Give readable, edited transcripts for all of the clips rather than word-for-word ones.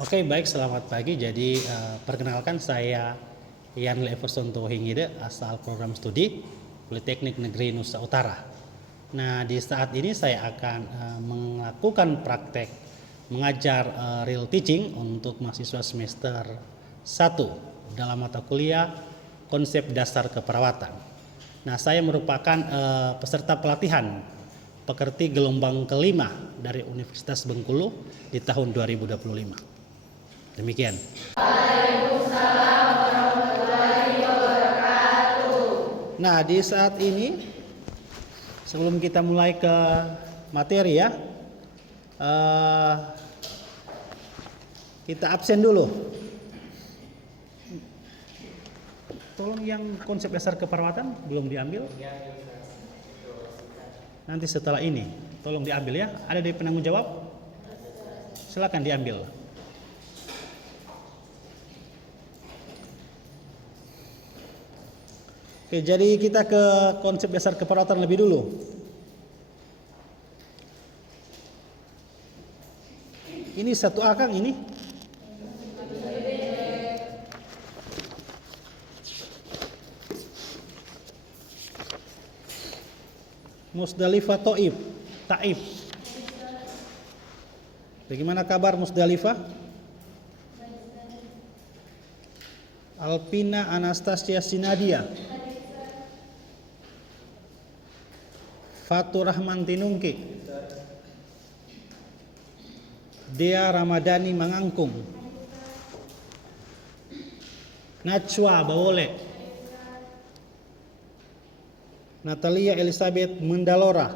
Oke, baik, selamat pagi. Jadi, perkenalkan saya Yanle Everson Tohingide, asal program studi Politeknik Negeri Nusa Utara. Nah, di saat ini saya akan melakukan praktek mengajar real teaching untuk mahasiswa semester 1 dalam mata kuliah konsep dasar keperawatan. Nah, saya merupakan peserta pelatihan pekerti gelombang kelima dari Universitas Bengkulu di tahun 2025. Demikian. Waalaikumsalam warahmatullahi wabarakatuh. Nah, di saat ini sebelum kita mulai ke materi ya, kita absen dulu. Tolong yang konsep dasar keperawatan belum diambil. Nanti setelah ini tolong diambil ya. Ada dari penanggung jawab? Silakan diambil. Oke, jadi kita ke konsep dasar keperawatan lebih dulu. Ini 1A Kang ini. Musdalifah Taib. Bagaimana kabar Musdalifah? Alpina Anastasia Sinadia. Fatur Rahman Tinungki. Dea Ramadhani Mangangkung. Najwa Bawole. Natalia Elizabeth Mendalora.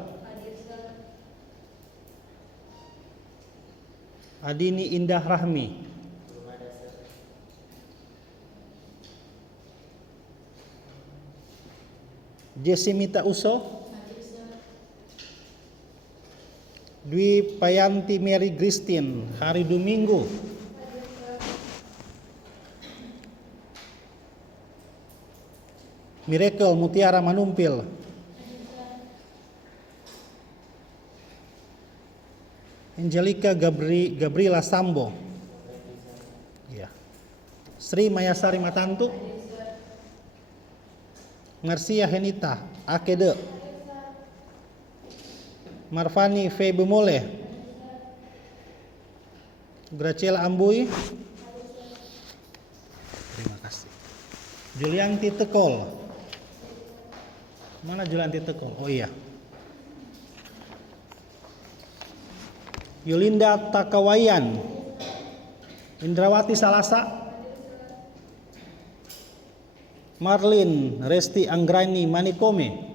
Adini Indah Rahmi. Jesimita Uso. Dwi Payanti Mary Christine hari Domingo. Miracle Mutiara Manumpil. Angelica Gabriela Sambo. Ya. Sri Mayasari Matantu. Marcia Henita Akede. Marfani Febemole. Graciela Ambui. Terima kasih. Julianti Tekol. Mana Julianti Tekol? Oh iya. Yulinda Takawayan. Indrawati Salasa. Marlin Resti Anggrani Manikome.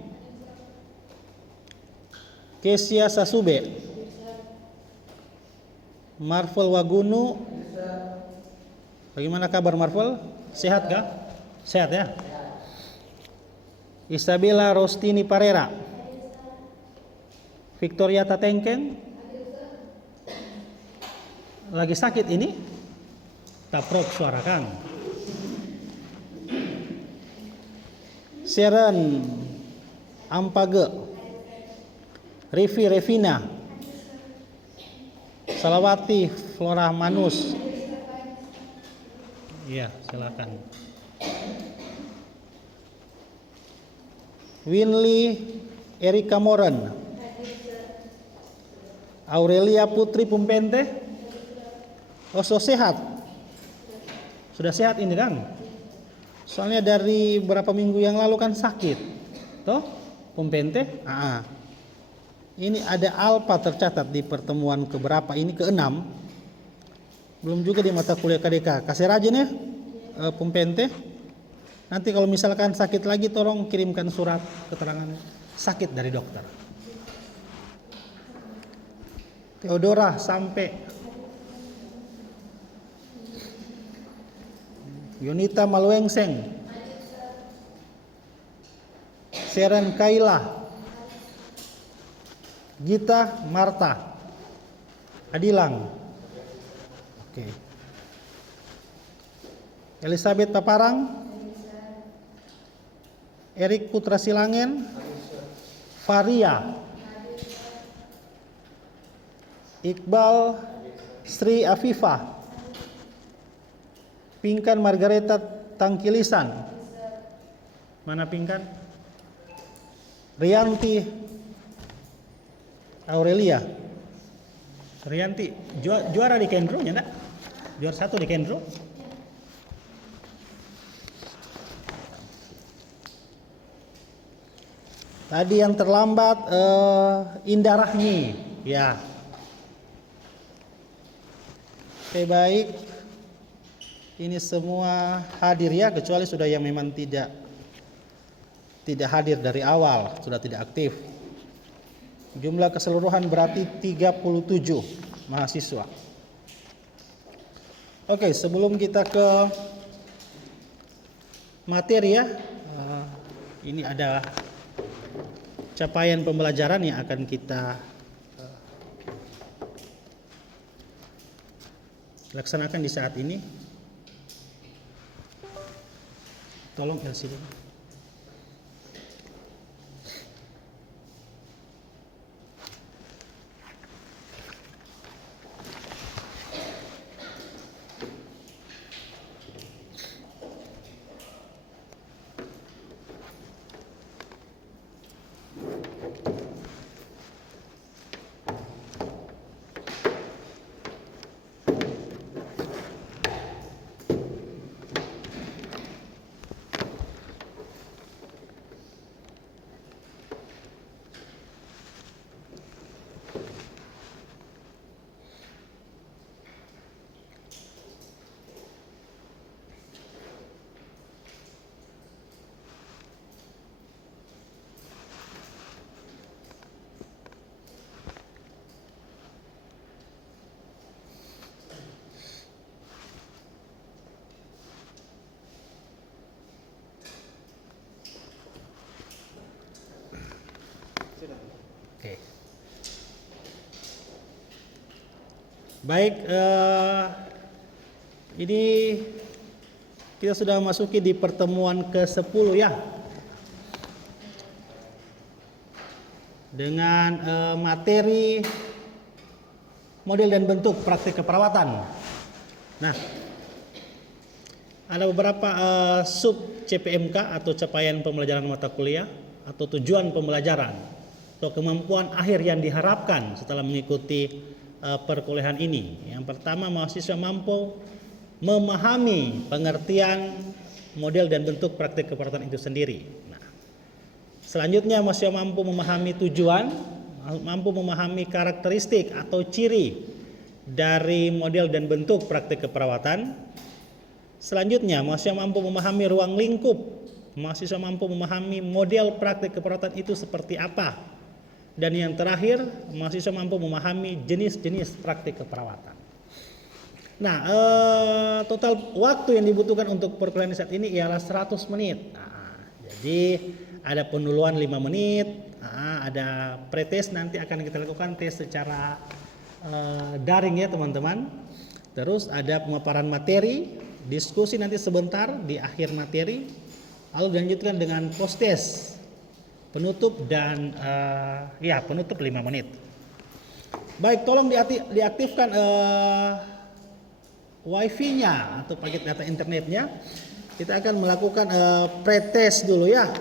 Kesia Sasube. Marvel Wagunu. Bagaimana kabar Marvel? Sehat gak? Sehat ya? Isabella Rostini Parera. Victoria Tatengken. Lagi sakit ini? Taprok suara Kang. Sharon Ampage. Revina. Salawati Flora Manus. Iya, silakan. Winly Erika Moren. Aurelia Putri Pumpente. Oso sehat. Sudah sehat ini Kang. Soalnya dari beberapa minggu yang lalu kan sakit. Toh, Pumpente? Ini ada alfa tercatat di pertemuan keberapa ini, ke-6. Belum juga di mata kuliah KDK. Kasih rajin ya, Pumpente. Nanti kalau misalkan sakit lagi tolong kirimkan surat keterangan sakit dari dokter. Theodora sampai. Yunita Malwengseng. Sharon Kaila. Gita Marta Adilang. Oke. Elizabeth Taparang. Erik Putra Silangen. Faria. Iqbal Sri Afifah. Pinkan Margareta Tangkilisan. Mana Pinkan? Rianti Aurelia. Rianti juara di Kendro nya enggak? Juara 1 di Kendro. Tadi yang terlambat Indah Rahmi, ya. Oke, baik. Ini semua hadir ya, kecuali sudah yang memang tidak hadir dari awal, sudah tidak aktif. Jumlah keseluruhan berarti 37 mahasiswa. Oke, sebelum kita ke materi ya, ini ada capaian pembelajaran yang akan kita laksanakan di saat ini. Tolong LCD. Oke. Baik, ini kita sudah masuki di pertemuan ke-10 ya. Dengan materi model dan bentuk praktik keperawatan. Nah, ada beberapa sub CPMK atau capaian pembelajaran mata kuliah atau tujuan pembelajaran atau kemampuan akhir yang diharapkan setelah mengikuti perkuliahan ini. Yang pertama, mahasiswa mampu memahami pengertian model dan bentuk praktik keperawatan itu sendiri. Nah, selanjutnya mahasiswa mampu memahami tujuan, mampu memahami karakteristik atau ciri dari model dan bentuk praktik keperawatan. Selanjutnya, mahasiswa mampu memahami ruang lingkup. Mahasiswa mampu memahami model praktik keperawatan itu seperti apa. Dan yang terakhir, mahasiswa mampu memahami jenis-jenis praktik keperawatan. Nah, total waktu yang dibutuhkan untuk perkuliahan saat ini ialah 100 menit. Nah, jadi ada penduluan 5 menit, ada pretest, nanti akan kita lakukan tes secara daring ya teman-teman. Terus ada pemaparan materi, diskusi nanti sebentar di akhir materi, lalu dilanjutkan dengan post test. Penutup dan penutup 5 menit. Baik, tolong diaktifkan wifi-nya atau paket data internetnya. Kita akan melakukan pretest dulu ya.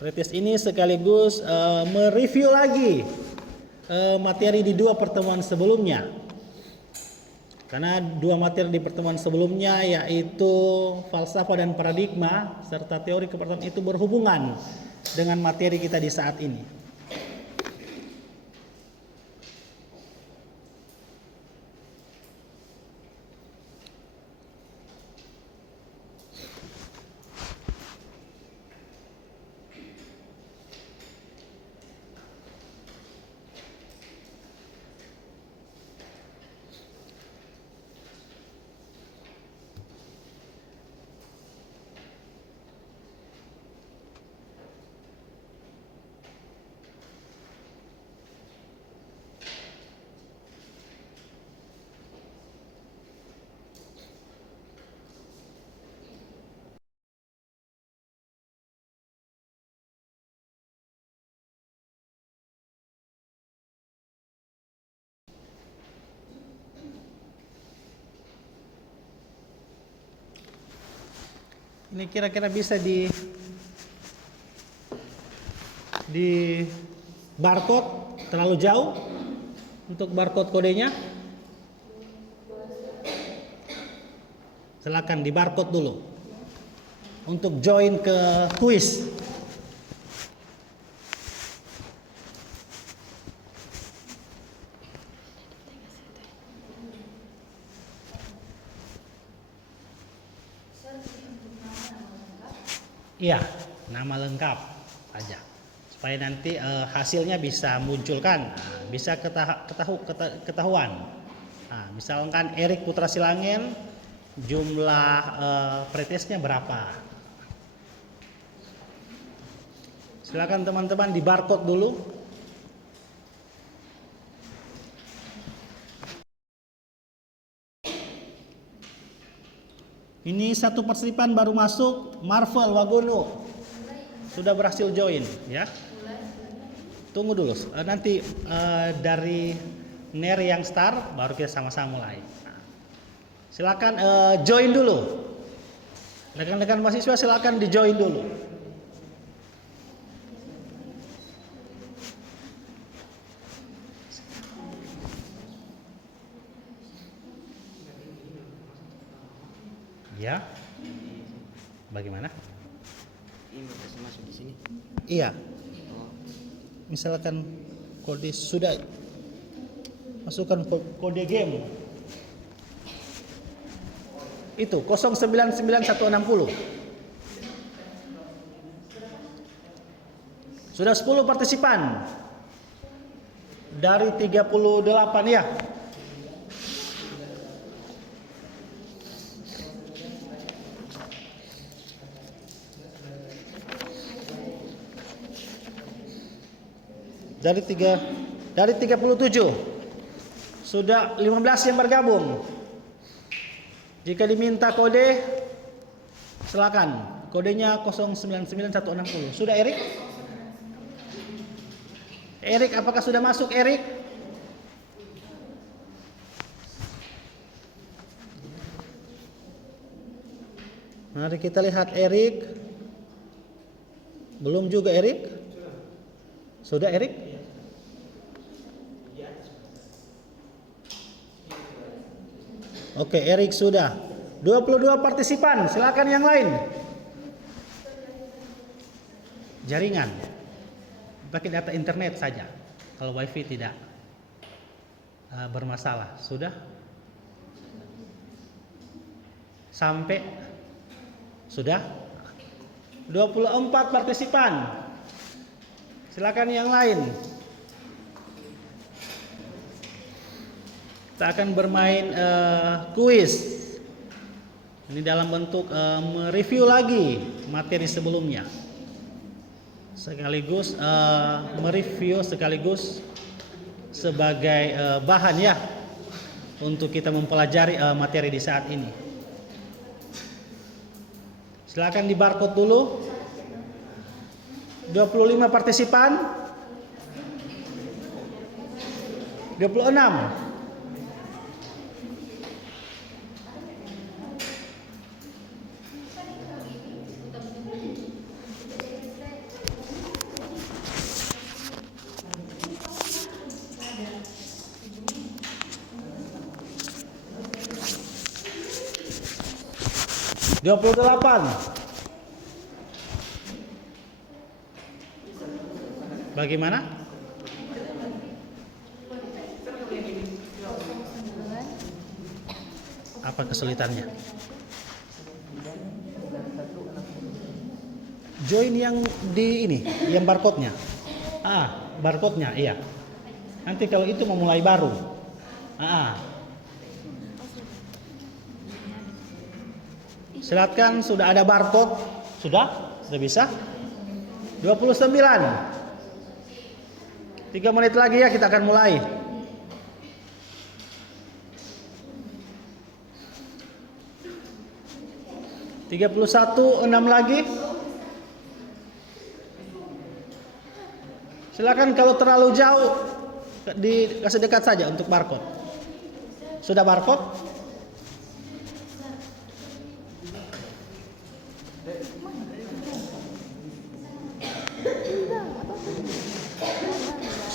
Pretest ini sekaligus mereview lagi materi di 2 pertemuan sebelumnya. Karena 2 materi di pertemuan sebelumnya yaitu falsafah dan paradigma serta teori keperawatan itu berhubungan dengan materi kita di saat ini. Ini kira-kira bisa di barcode terlalu jauh untuk barcode kodenya. Silakan di barcode dulu untuk join ke kuis. Iya, nama lengkap aja supaya nanti hasilnya bisa munculkan, bisa ketahuan. Nah, misalkan Erik Putra Silangen, jumlah pretestnya berapa? Silakan teman-teman di barcode dulu. Ini satu partisipan baru masuk, Marvel Wagono. Sudah berhasil join, ya. Tunggu dulu, nanti dari Ner yang start, baru kita sama-sama mulai. Nah, silakan join dulu. Rekan-rekan mahasiswa silakan di join dulu. Ya, bagaimana? Ini masuk di sini. Iya. Misalkan kode sudah masukkan kode game. Itu 099160. Sudah 10 partisipan dari 38 ya. Dari 37 sudah 15 yang bergabung. Jika diminta kode silakan. Kodenya 099160. Sudah Erik? Erik apakah sudah masuk Erik? Mari kita lihat Erik. Belum juga Erik? Sudah Erik? Oke, Erik sudah. 22 partisipan, silakan yang lain. Jaringan. Pakai data internet saja. Kalau WiFi tidak bermasalah. Sudah? Sampai? Sudah? 24 partisipan. Silakan yang lain. Kita akan bermain kuis. Ini dalam bentuk mereview lagi materi sebelumnya. Sekaligus mereview sekaligus sebagai bahan ya untuk kita mempelajari materi di saat ini. Silakan di barcode dulu. 25 partisipan. 26. Dua puluh 28. Bagaimana? Apa kesulitannya? Join yang di ini, yang barcode-nya. Barcode-nya, iya. Nanti kalau itu memulai baru. Silakan, sudah ada barcode. Sudah? Sudah bisa? 29. 3 menit lagi ya kita akan mulai. (31) 6 lagi. Silakan kalau terlalu jauh dikasih dekat saja untuk barcode. Sudah barcode?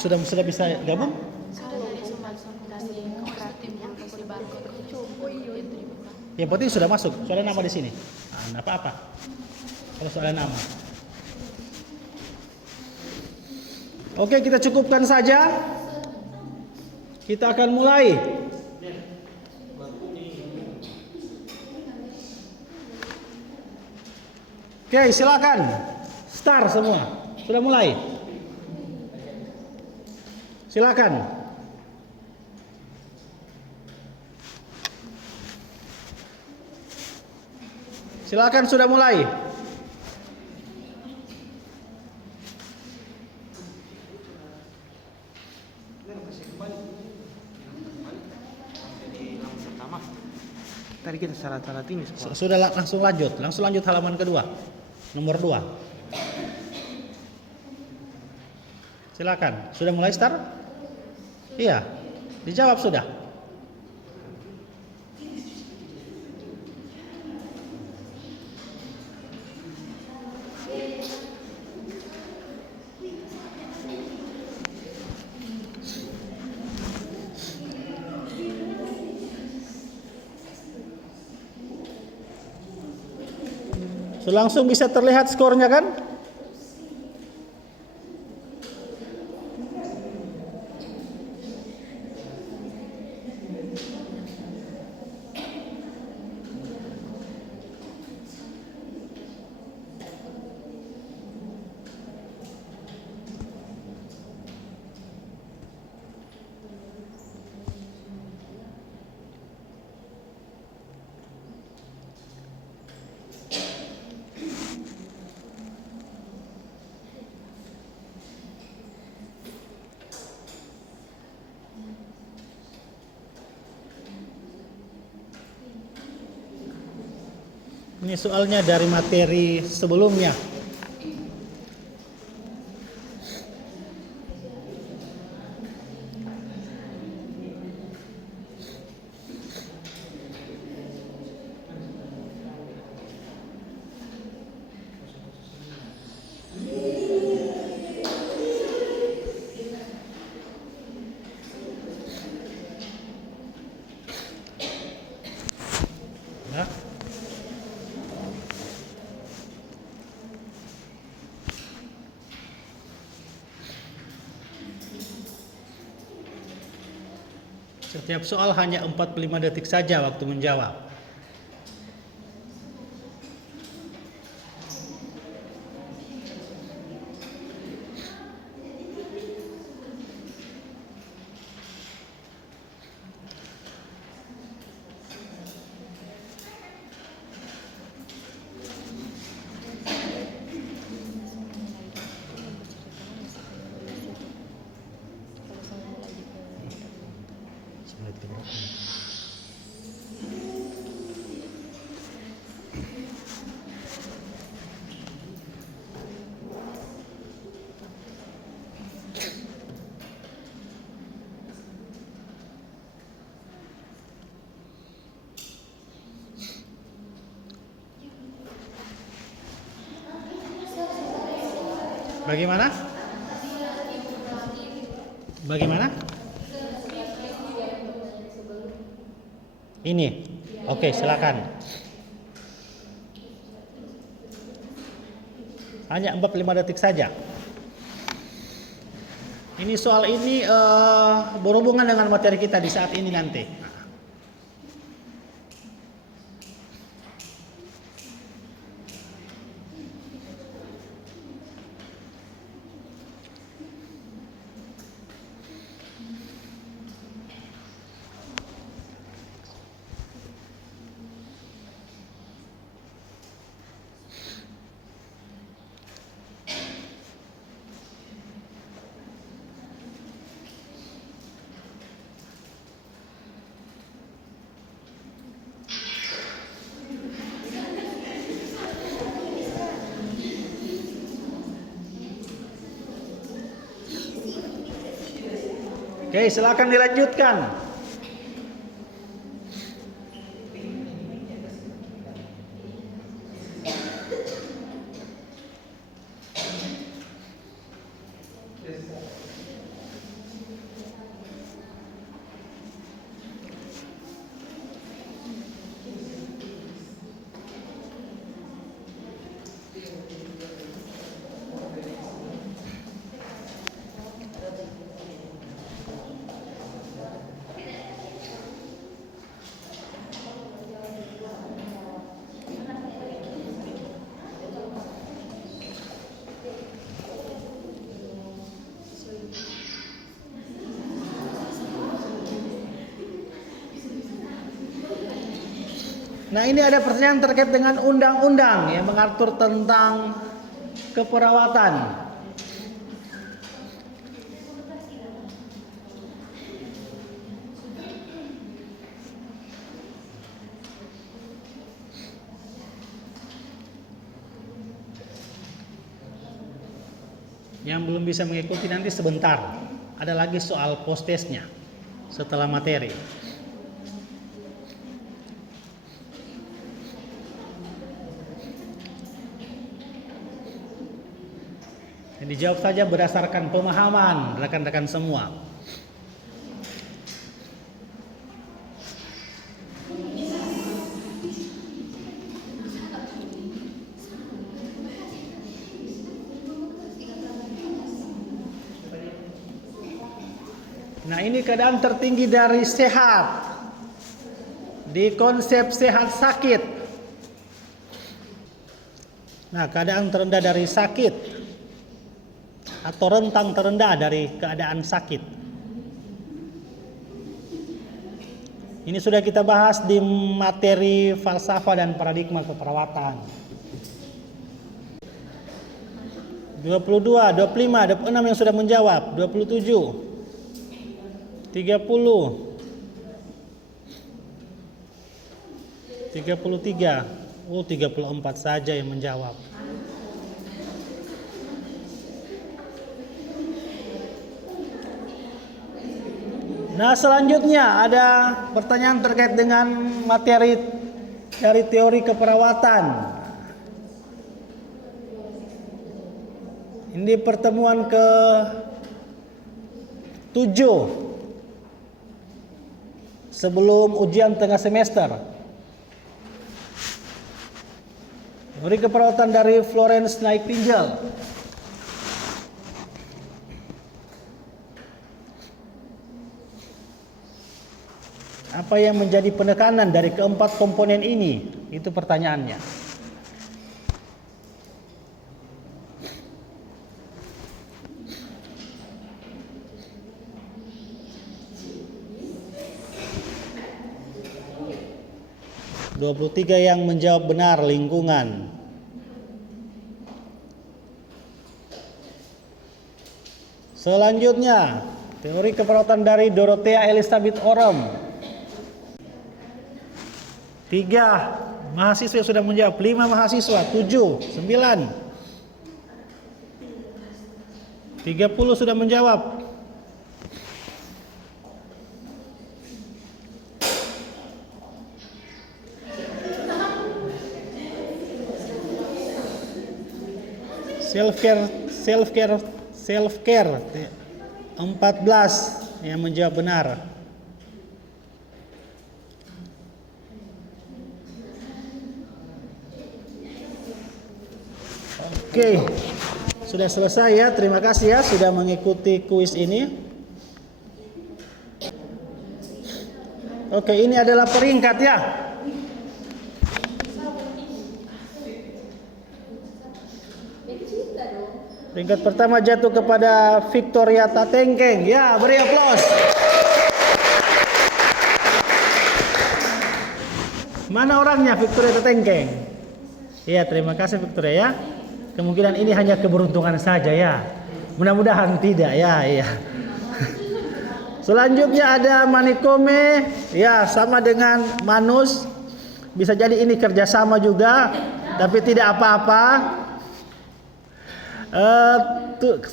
sudah bisa gabung? Sudah tadi sempat kasih tim yang kasih barcode ke terima. Yang penting sudah masuk, soalnya nama di sini. Nah, apa-apa. Kalau soalnya nama. Oke, kita cukupkan saja. Kita akan mulai. Oke, silakan. Start semua. Sudah mulai. Silakan. Silakan, sudah mulai. Pertama. Tadi kita salah ini sekolah. Sudah langsung lanjut halaman kedua. Nomor 2. Silakan. Sudah mulai start? Iya. Dijawab sudah. So, langsung bisa terlihat skornya kan? Ini soalnya dari materi sebelumnya. Ya. Setiap soal hanya 45 detik saja waktu menjawab. Bagaimana? Bagaimana? Ini. Oke, silakan. Hanya 45 detik saja. Ini soal ini berhubungan dengan materi kita di saat ini nanti. Oke, silakan dilanjutkan. Nah, ini ada pertanyaan terkait dengan undang-undang yang mengatur tentang keperawatan. Yang belum bisa mengikuti nanti sebentar. Ada lagi soal post-testnya setelah materi. Dan dijawab saja berdasarkan pemahaman rekan-rekan semua. Nah, ini keadaan tertinggi dari sehat. Di konsep sehat sakit. Nah, keadaan terendah dari sakit atau rentang terendah dari keadaan sakit. Ini sudah kita bahas di materi falsafah dan paradigma keperawatan. 22, 25, 26 yang sudah menjawab, 27. 30 33. Oh, 34 saja yang menjawab. Nah, selanjutnya ada pertanyaan terkait dengan materi dari teori keperawatan. Ini pertemuan ke 7 sebelum ujian tengah semester. Teori keperawatan dari Florence Nightingale. Apa yang menjadi penekanan dari keempat komponen ini? Itu pertanyaannya. Dua puluh tiga yang menjawab benar, lingkungan. Selanjutnya, teori keperawatan dari Dorothea Elizabeth Oram. 3 mahasiswa yang sudah menjawab, 5 mahasiswa, 7, 9, 30 sudah menjawab. Self care 14 yang menjawab benar. Oke, sudah selesai ya. Terima kasih ya sudah mengikuti kuis ini. Oke, ini adalah peringkat ya. Peringkat pertama jatuh kepada Victoria Tatengkeng. Ya, beri aplaus. Mana orangnya Victoria Tatengkeng? Ya, terima kasih Victoria ya. Kemungkinan ini hanya keberuntungan saja ya. Mudah-mudahan tidak ya, iya. Selanjutnya ada Manikome. Ya, sama dengan Manus. Bisa jadi ini kerjasama juga, tapi tidak apa-apa.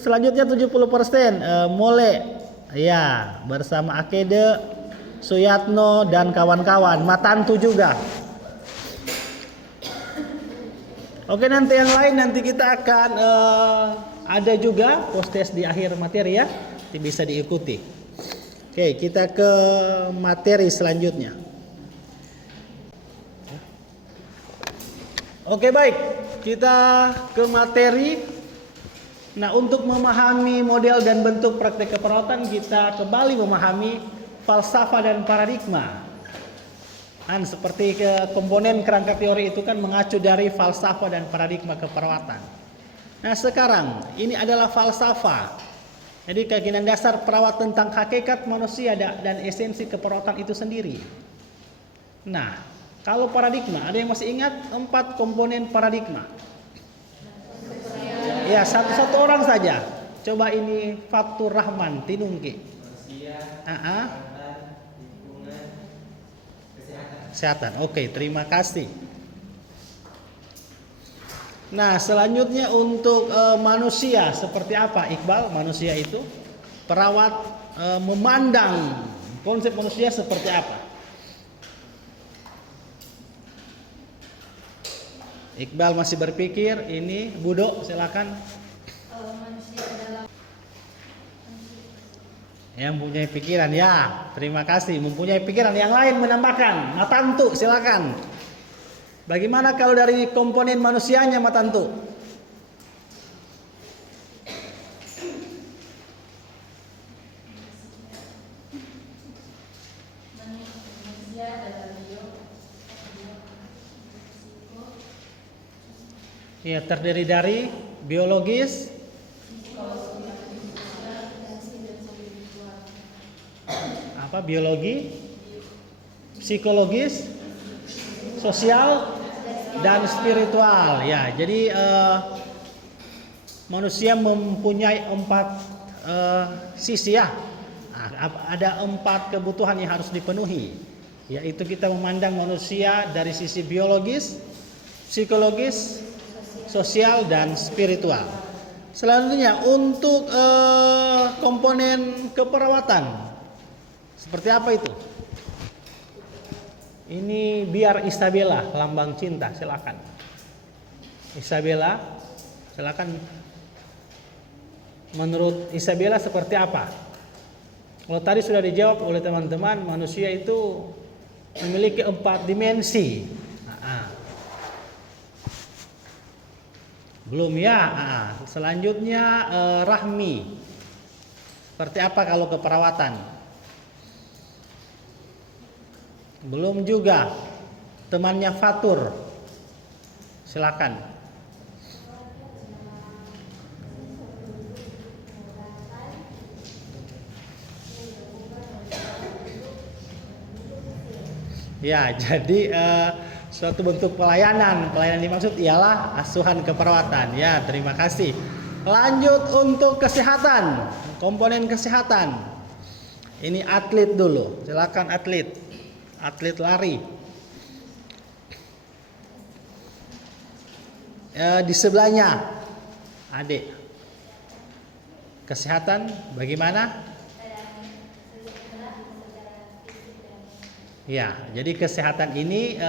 Selanjutnya 70% Mole. Ya, bersama Akede, Suyatno dan kawan-kawan. Matantu juga. Oke, nanti yang lain nanti kita akan ada juga post test di akhir materi ya, bisa diikuti. Oke, kita ke materi selanjutnya. Oke, baik, kita ke materi. Nah, untuk memahami model dan bentuk praktek keperawatan, kita kembali memahami falsafah dan paradigma. Dan seperti komponen kerangka teori itu kan mengacu dari falsafah dan paradigma keperawatan. Nah, sekarang ini adalah falsafah. Jadi keyakinan dasar perawat tentang hakikat manusia dan esensi keperawatan itu sendiri. Nah, Kalau paradigma, ada yang masih ingat 4 komponen paradigma? Ya, satu-satu orang saja. Coba ini Fatur Rahman Tinungki. Kesehatan. Oke, terima kasih. Nah, selanjutnya untuk manusia seperti apa, Iqbal? Manusia itu perawat memandang konsep manusia seperti apa? Iqbal masih berpikir. Ini Budo, silakan. Manusia adalah Yang mempunyai pikiran, ya, terima kasih. Mempunyai pikiran, yang lain menambahkan. Matantu, silakan. Bagaimana kalau dari komponen manusianya, Matantu? Ya, terdiri dari biologis, apa, biologi, psikologis, sosial, dan spiritual. Ya, jadi manusia mempunyai 4 sisi ya. Nah, ada 4 kebutuhan yang harus dipenuhi. Yaitu kita memandang manusia dari sisi biologis, psikologis, sosial, dan spiritual. Selanjutnya untuk komponen keperawatan. Seperti apa itu? Ini biar Isabella, lambang cinta, silakan. Isabella, silakan. Menurut Isabella seperti apa? Kalau tadi sudah dijawab oleh teman-teman, manusia itu memiliki 4 dimensi. Belum ya? Selanjutnya Rahmi. Seperti apa kalau keperawatan? Belum juga. Temannya Fatur. Silakan. Ya, jadi suatu bentuk pelayanan. Pelayanan dimaksud ialah asuhan keperawatan. Ya, terima kasih. Lanjut untuk kesehatan. Komponen kesehatan. Ini atlet dulu. Silakan atlet. Atlet lari. Di sebelahnya adik. Kesehatan bagaimana? Ya, jadi kesehatan ini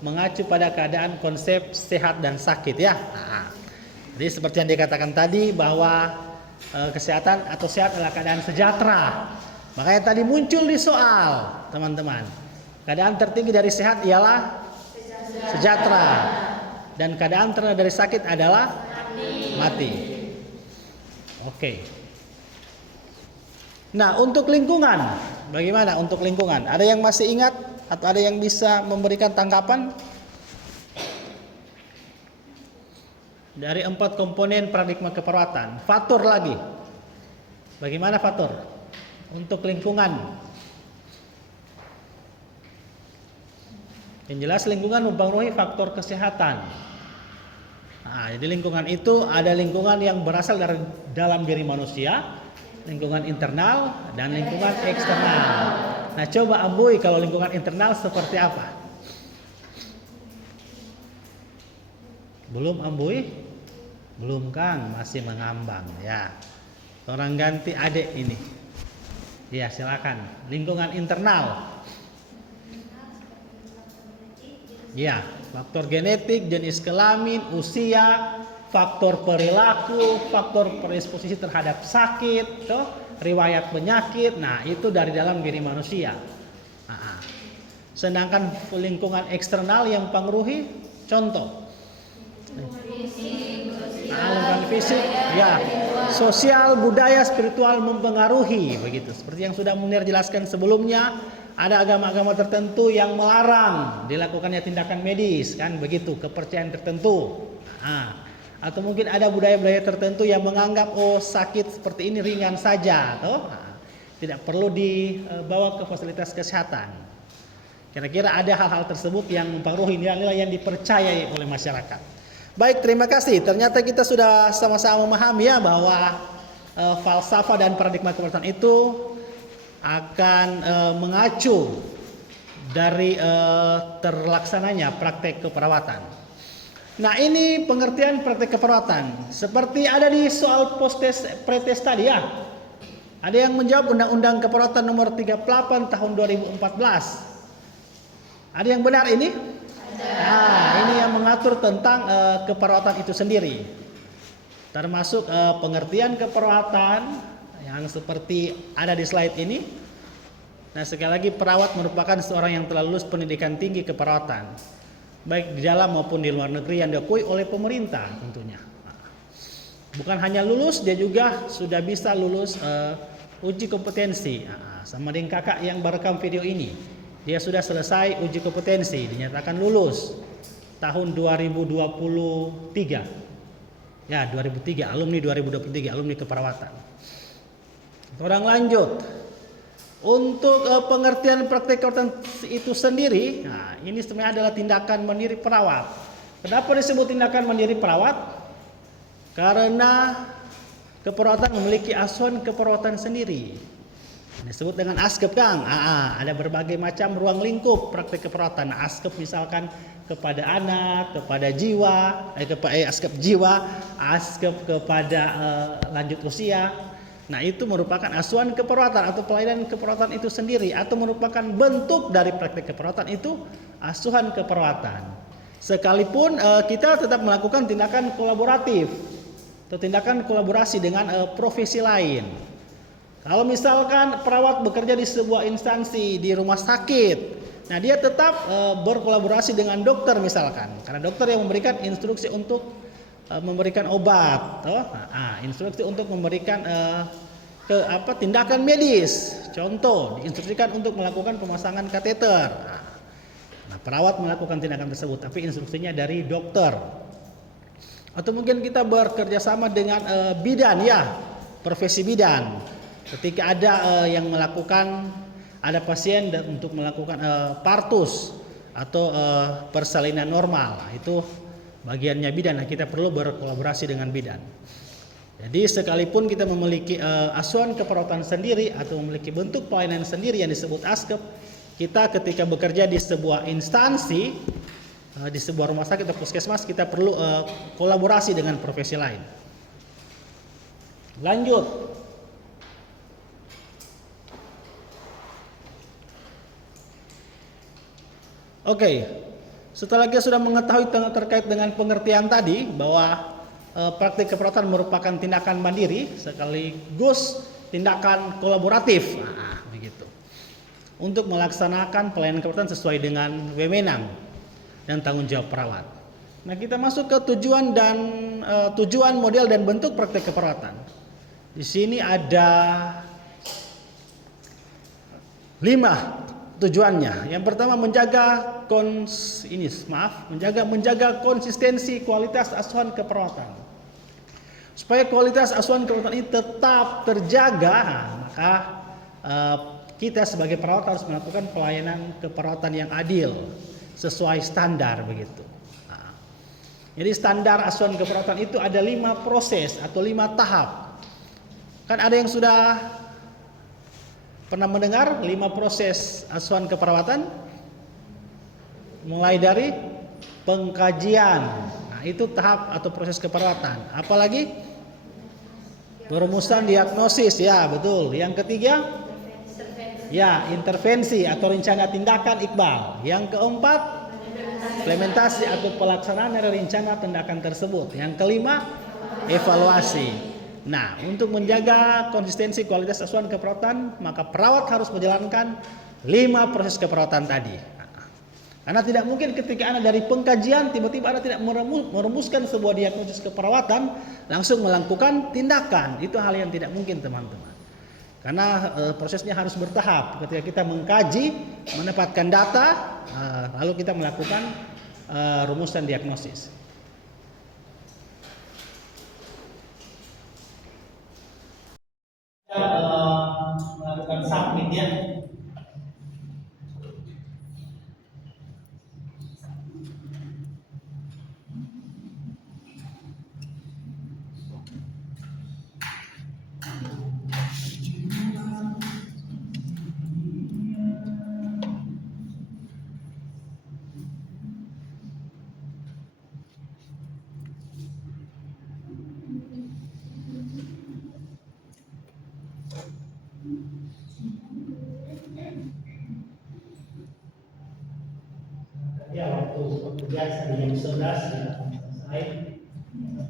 mengacu pada keadaan konsep sehat dan sakit ya. Jadi seperti yang dikatakan tadi bahwa kesehatan atau sehat adalah keadaan sejahtera. Makanya tadi muncul di soal, teman-teman. Keadaan tertinggi dari sehat ialah sejahtera. Dan keadaan terendah dari sakit adalah mati. Oke. Nah, untuk lingkungan, bagaimana untuk lingkungan? Ada yang masih ingat atau ada yang bisa memberikan tanggapan? Dari 4 komponen paradigma keperawatan. Fatur lagi. Bagaimana Fatur? Untuk lingkungan. Yang jelas lingkungan mempengaruhi faktor kesehatan. Nah, jadi lingkungan itu ada lingkungan yang berasal dari dalam diri manusia, lingkungan internal dan lingkungan eksternal. Nah, coba Ambuy kalau lingkungan internal seperti apa? Belum Ambuy? Belum Kang, masih mengambang ya. Orang ganti adik ini. Ya, silakan. Lingkungan internal. Ya, faktor genetik, jenis kelamin, usia, faktor perilaku, faktor predisposisi terhadap sakit, toh, riwayat penyakit. Nah, itu dari dalam diri manusia. Sedangkan lingkungan eksternal yang mempengaruhi, contoh. Lingkungan fisik, ya, sosial, budaya, spiritual mempengaruhi, begitu. Seperti yang sudah Munir jelaskan sebelumnya, ada agama-agama tertentu yang melarang dilakukannya tindakan medis, kan begitu, kepercayaan tertentu. Atau mungkin ada budaya-budaya tertentu yang menganggap sakit seperti ini ringan saja, toh tidak perlu dibawa ke fasilitas kesehatan. Kira-kira ada hal-hal tersebut yang mempengaruhi nilai-nilai yang dipercayai oleh masyarakat. Baik, terima kasih. Ternyata kita sudah sama-sama memahami ya bahwa falsafah dan paradigma keperawatan itu akan mengacu dari terlaksananya praktek keperawatan. Nah, ini pengertian praktek keperawatan. Seperti ada di soal pretest tadi ya. Ada yang menjawab Undang-Undang Keperawatan nomor 38 tahun 2014. Ada yang benar ini? Nah, ini yang mengatur tentang keperawatan itu sendiri. Termasuk pengertian keperawatan yang seperti ada di slide ini. Nah, sekali lagi perawat merupakan seorang yang telah lulus pendidikan tinggi keperawatan, baik di dalam maupun di luar negeri yang diakui oleh pemerintah tentunya. Bukan hanya lulus, dia juga sudah bisa lulus uji kompetensi. Sama dengan kakak yang merekam video ini. Dia sudah selesai uji kompetensi, dinyatakan lulus tahun 2023. Ya, 2003, alumni 2023, alumni keperawatan. Orang lanjut. Untuk pengertian praktek keperawatan itu sendiri, nah, ini sebenarnya adalah tindakan mandiri perawat. Kenapa disebut tindakan mandiri perawat? Karena keperawatan memiliki asuhan keperawatan sendiri. Disebut dengan ASKEP, Kang. Ada berbagai macam ruang lingkup praktek keperawatan. ASKEP misalkan kepada anak, kepada jiwa, ASKEP jiwa, ASKEP kepada lanjut usia. Nah, itu merupakan asuhan keperawatan atau pelayanan keperawatan itu sendiri, atau merupakan bentuk dari praktek keperawatan itu asuhan keperawatan. Sekalipun kita tetap melakukan tindakan kolaboratif atau tindakan kolaborasi dengan profesi lain. Kalau misalkan perawat bekerja di sebuah instansi di rumah sakit, nah dia tetap berkolaborasi dengan dokter misalkan, karena dokter yang memberikan instruksi untuk memberikan obat, instruksi untuk memberikan tindakan medis. Contoh, diinstruksikan untuk melakukan pemasangan kateter. Nah, perawat melakukan tindakan tersebut, tapi instruksinya dari dokter. Atau mungkin kita bekerja sama dengan bidan ya, profesi bidan. Ketika ada yang melakukan, ada pasien untuk melakukan partus atau persalinan normal, itu bagiannya bidan. Nah, kita perlu berkolaborasi dengan bidan. Jadi sekalipun kita memiliki asuhan keperawatan sendiri atau memiliki bentuk pelayanan sendiri yang disebut ASKEP, kita ketika bekerja di sebuah instansi, di sebuah rumah sakit atau puskesmas, kita perlu kolaborasi dengan profesi lain. Lanjut. Oke, setelah kita sudah mengetahui terkait dengan pengertian tadi bahwa praktik keperawatan merupakan tindakan mandiri sekaligus tindakan kolaboratif, begitu, untuk melaksanakan pelayanan keperawatan sesuai dengan wewenang dan tanggung jawab perawat. Nah, kita masuk ke tujuan dan tujuan, model dan bentuk praktik keperawatan. Di sini ada 5 tujuannya. Yang pertama menjaga konsistensi kualitas asuhan keperawatan. Supaya kualitas asuhan keperawatan ini tetap terjaga, maka kita sebagai perawat harus melakukan pelayanan keperawatan yang adil sesuai standar begitu. Jadi standar asuhan keperawatan itu ada 5 proses atau 5 tahap. Kan ada yang sudah pernah mendengar 5 proses asuhan keperawatan? Mulai dari pengkajian. Nah, itu tahap atau proses keperawatan. Apalagi? Perumusan diagnosis, ya betul. Yang ketiga? Ya, intervensi atau rencana tindakan, Iqbal. Yang keempat? Implementasi atau pelaksanaan dari rencana tindakan tersebut. Yang kelima? Evaluasi. Nah, untuk menjaga konsistensi kualitas asuhan keperawatan, maka perawat harus menjalankan 5 proses keperawatan tadi. Karena tidak mungkin ketika Anda dari pengkajian tiba-tiba Anda tidak merumuskan sebuah diagnosis keperawatan langsung melakukan tindakan. Itu hal yang tidak mungkin, teman-teman. Karena prosesnya harus bertahap. Ketika kita mengkaji, mendapatkan data, lalu kita melakukan rumusan diagnosis. Melakukan submit ya. waktu biasa di jam 11 ya selesai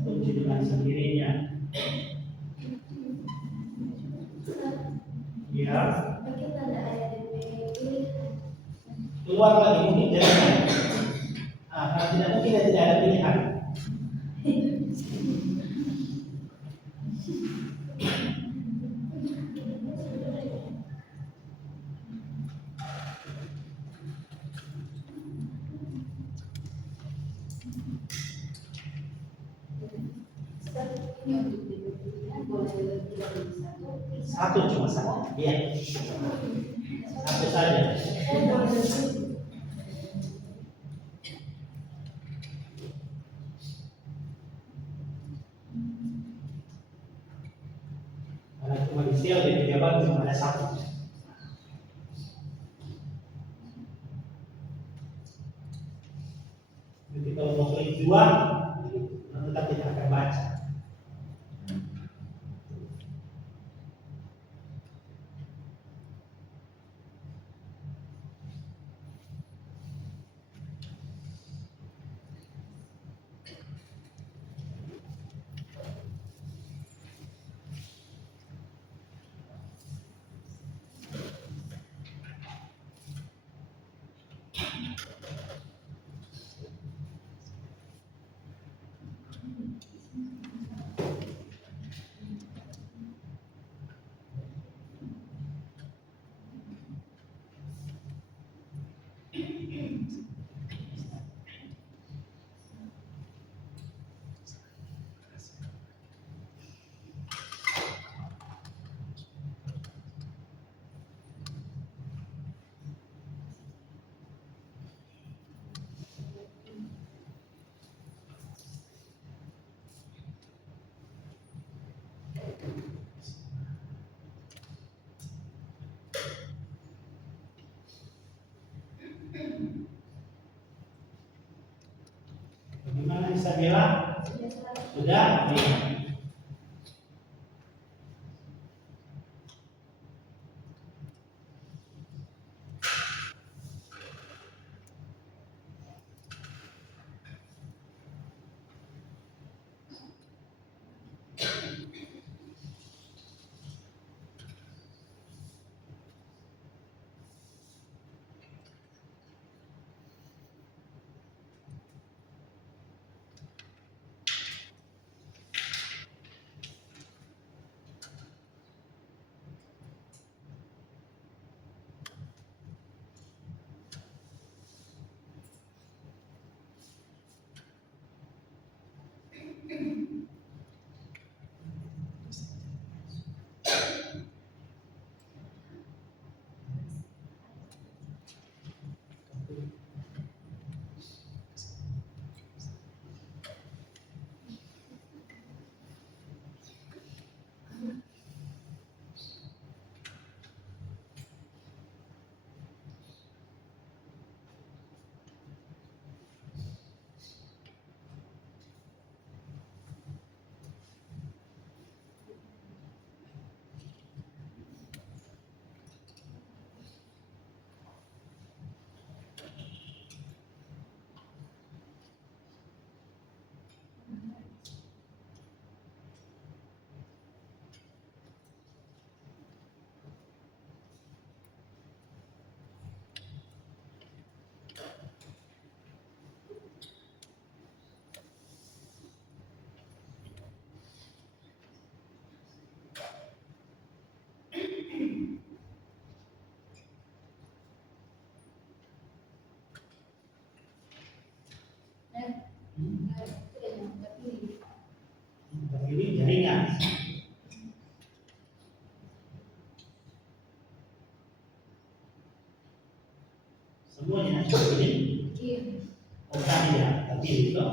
kunci dengan sendirinya. Ya. Keluar lagi mungkin jaringan. Kalau tidak mungkin ya tidak ada pilihan. Satu cuma satu. Iya. Satu saja. Karena cuma di sel di pejabat cuma ada satu. Jadi kalau mau klik dua, tetap tidak akan baca. Bagaimana Isabella? Sudah? Iya. Ini jaringan. Semuanya seperti ini. Oh tadi ya, tadi itu.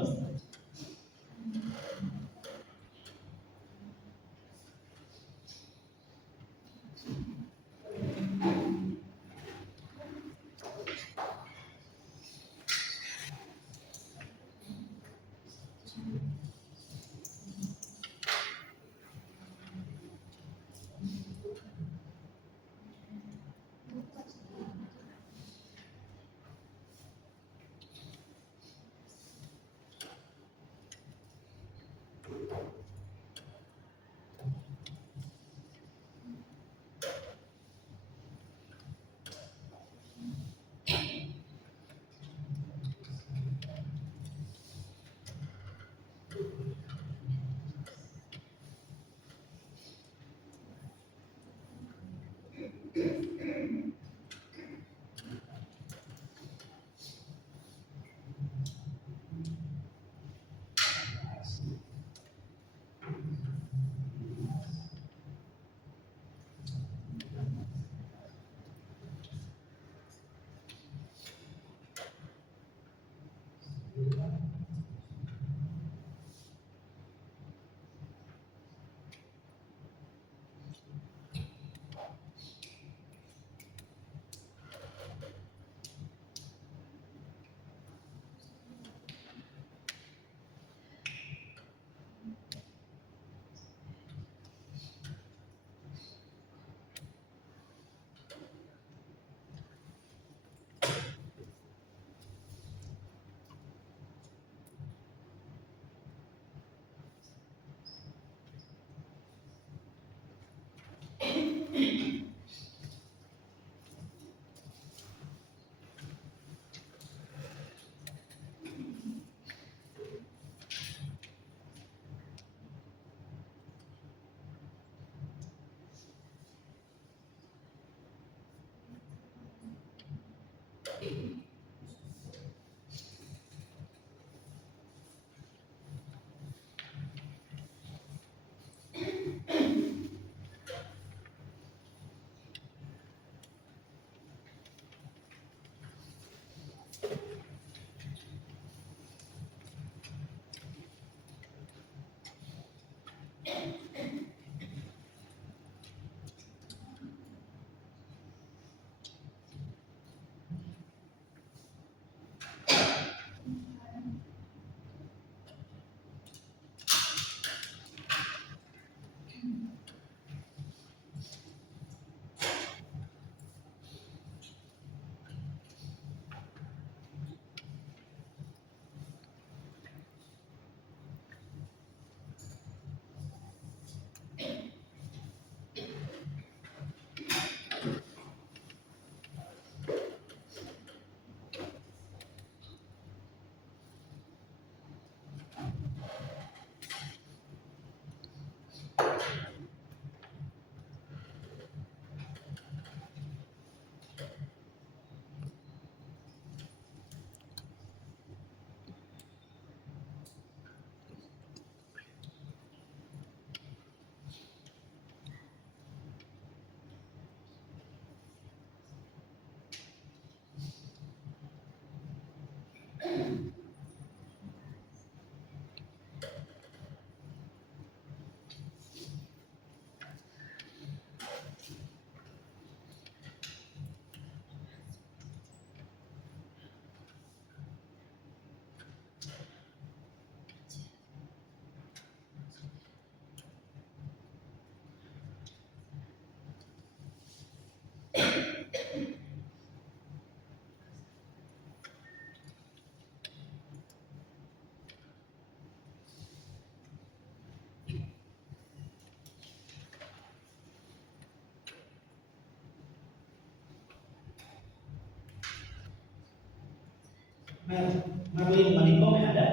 Marlin Maniko ada.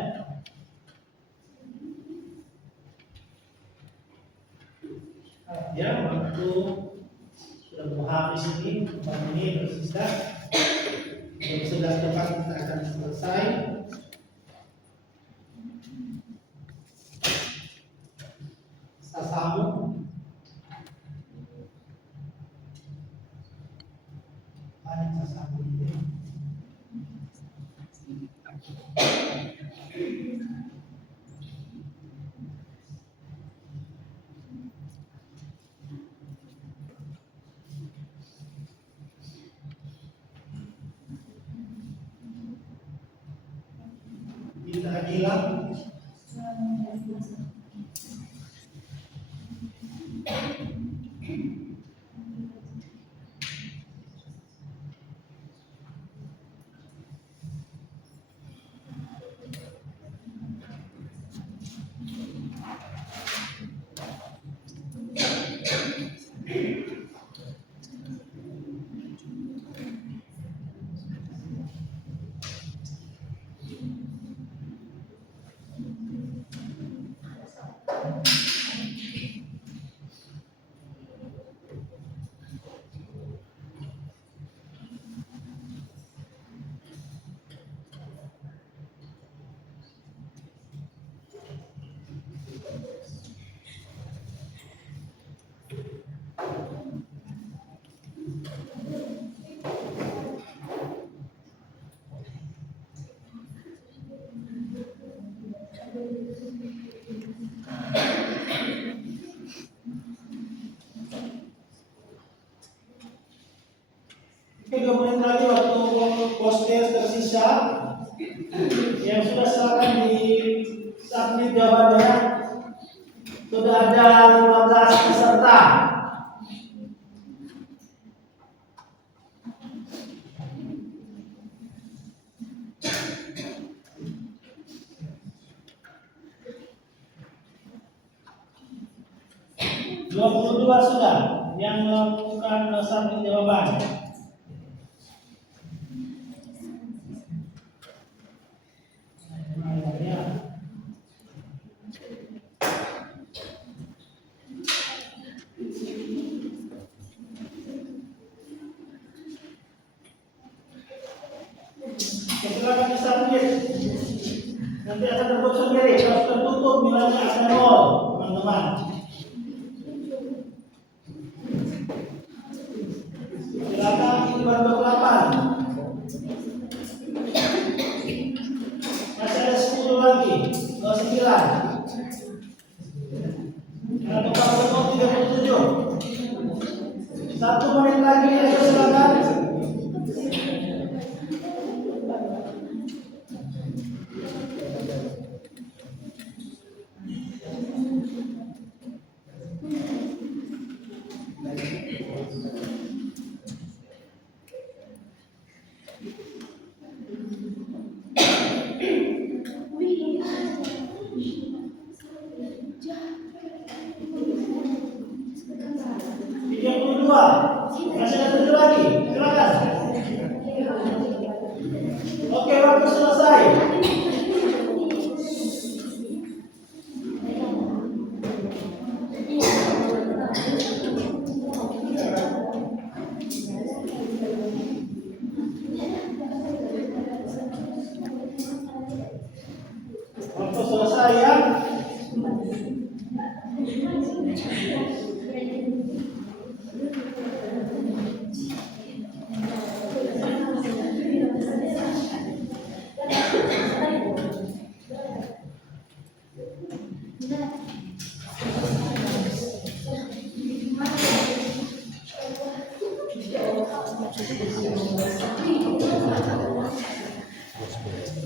Ya, waktu sudah mau habis ini, bersisa. Jam 11 tepat kita akan selesai. Sasamu. Banyak sasamu ini. Kita hilang. 22 sudah yang melakukan submit jawaban. Setelah disubmit, nanti akan tertutup sendiri. Kalau tertutup nilainya akan 0, teman-teman. Silakan ini baru 28. Masih ada 10 lagi, 29. Kita tukar betul 37. 1 menit lagi, ayo silakan. Masih ada 7 lagi, silakan. Oke, waktu selesai. Waktu selesai ya.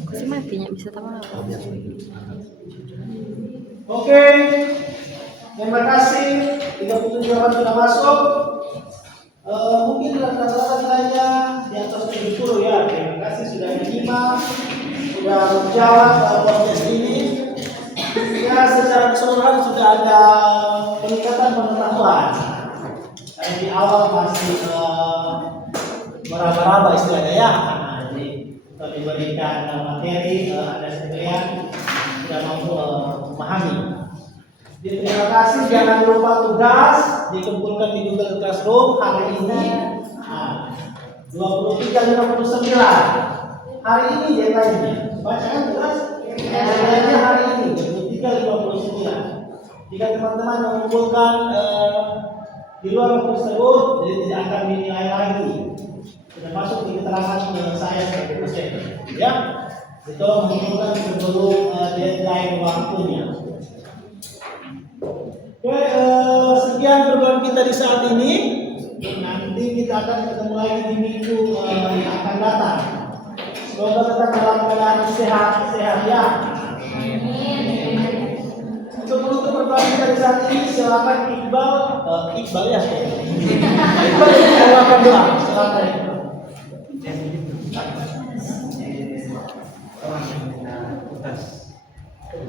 Kasi matinya bisa tahu. Oke, terima kasih. 37 orang sudah masuk. Mungkin rata-rata nilainya di atas 70 ya. Terima kasih sudah menyimak, sudah menjawab podcast ini. Ya, secara keseluruhan sudah ada peningkatan pengetahuan. Karena di awal masih meraba-raba istilahnya ya. Jadi diberikan materi, ada sekalian sudah mampu memahami. Jadi terima kasih, jangan lupa tugas dikumpulkan di Google Classroom hari ini. 23.59 hari ini deadline-nya. Bacakan tugas deadline-nya hari ini 23.59. Jika teman-teman mengumpulkan di luar waktu tersebut, jadi tidak akan dinilai lagi. Sudah masuk di keterangan saya sebagai dosen. Ya, itu mengumpulkan sebelum deadline waktunya. Oke, sekian program kita di saat ini. Nanti kita akan ketemu lagi di minggu yang akan datang. Semoga tetap dalam keadaan sehat ya. Untuk menutup program kita di saat ini, silakan Iqbal ya. Iqbal silakan doa. Silakan Iqbal.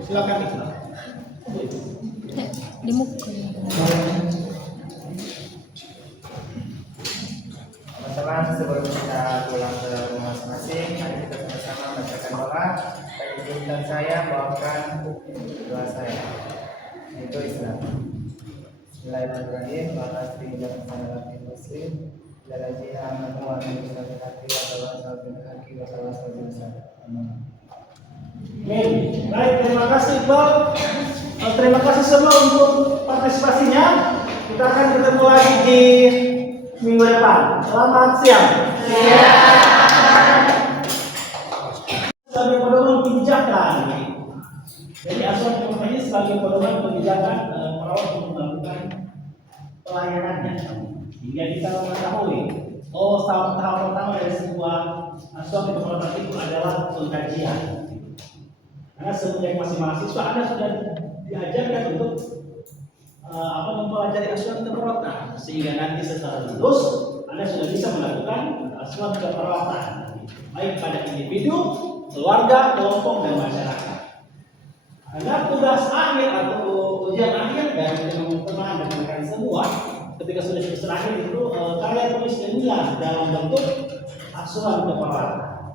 Silakan Iqbal. Di muka. Teman-teman, sebelum kita pulang ke rumah masing-masing, mari kita sama-sama bacakan doa. Izinkan saya bawakan doa saya, yaitu Islam. Bismillahirrahmanirrahim. Alhamdulillah muslim. Jalajina amanu wa aminu salihati wa tawassaw bil haqqi wa tawassaw bis sabr. Amin. Baik, terima kasih Iqbal. Terima kasih semua untuk partisipasinya. Kita akan ketemu lagi di minggu depan. Selamat siang. Sebagai pedoman kebijakan. Jadi asuhan ini sebagai pedoman kebijakan perawat untuk melakukan pelayanannya. Hingga kita mengetahui, tahap pertama dari sebuah asuhan keperawatan itu adalah pengkajian. Karena semenjak masih mahasiswa Anda sudah diajarkan untuk mempelajari asuhan keperawatan, sehingga nanti setelah lulus Anda sudah bisa melakukan asuhan keperawatan baik pada individu, keluarga, kelompok dan masyarakat. Ada tugas akhir atau ujian akhir dari teman-teman dan rekan semua ketika sudah semester akhir itu karya tulis ilmiah dalam bentuk asuhan keperawatan.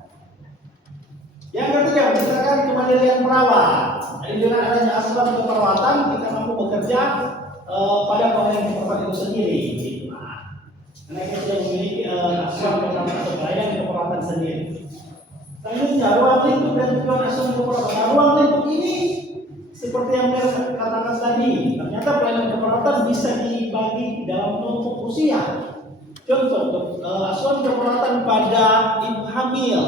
Yang ketiga, misalkan kemandirian perawat. Jadi dengan adanya asuhan keperawatan kita mampu bekerja pada pelayanan keperawatan itu sendiri. Karena kita sudah memiliki asuhan keperawatan atau pelayanan keperawatan sendiri. Selanjutnya, ruang lingkup dan tujuan asuhan keperawatan. Nah, ruang lingkup ini seperti yang saya katakan tadi, ternyata pelayanan keperawatan bisa dibagi dalam kelompok usia. Contoh, asuhan keperawatan pada ibu hamil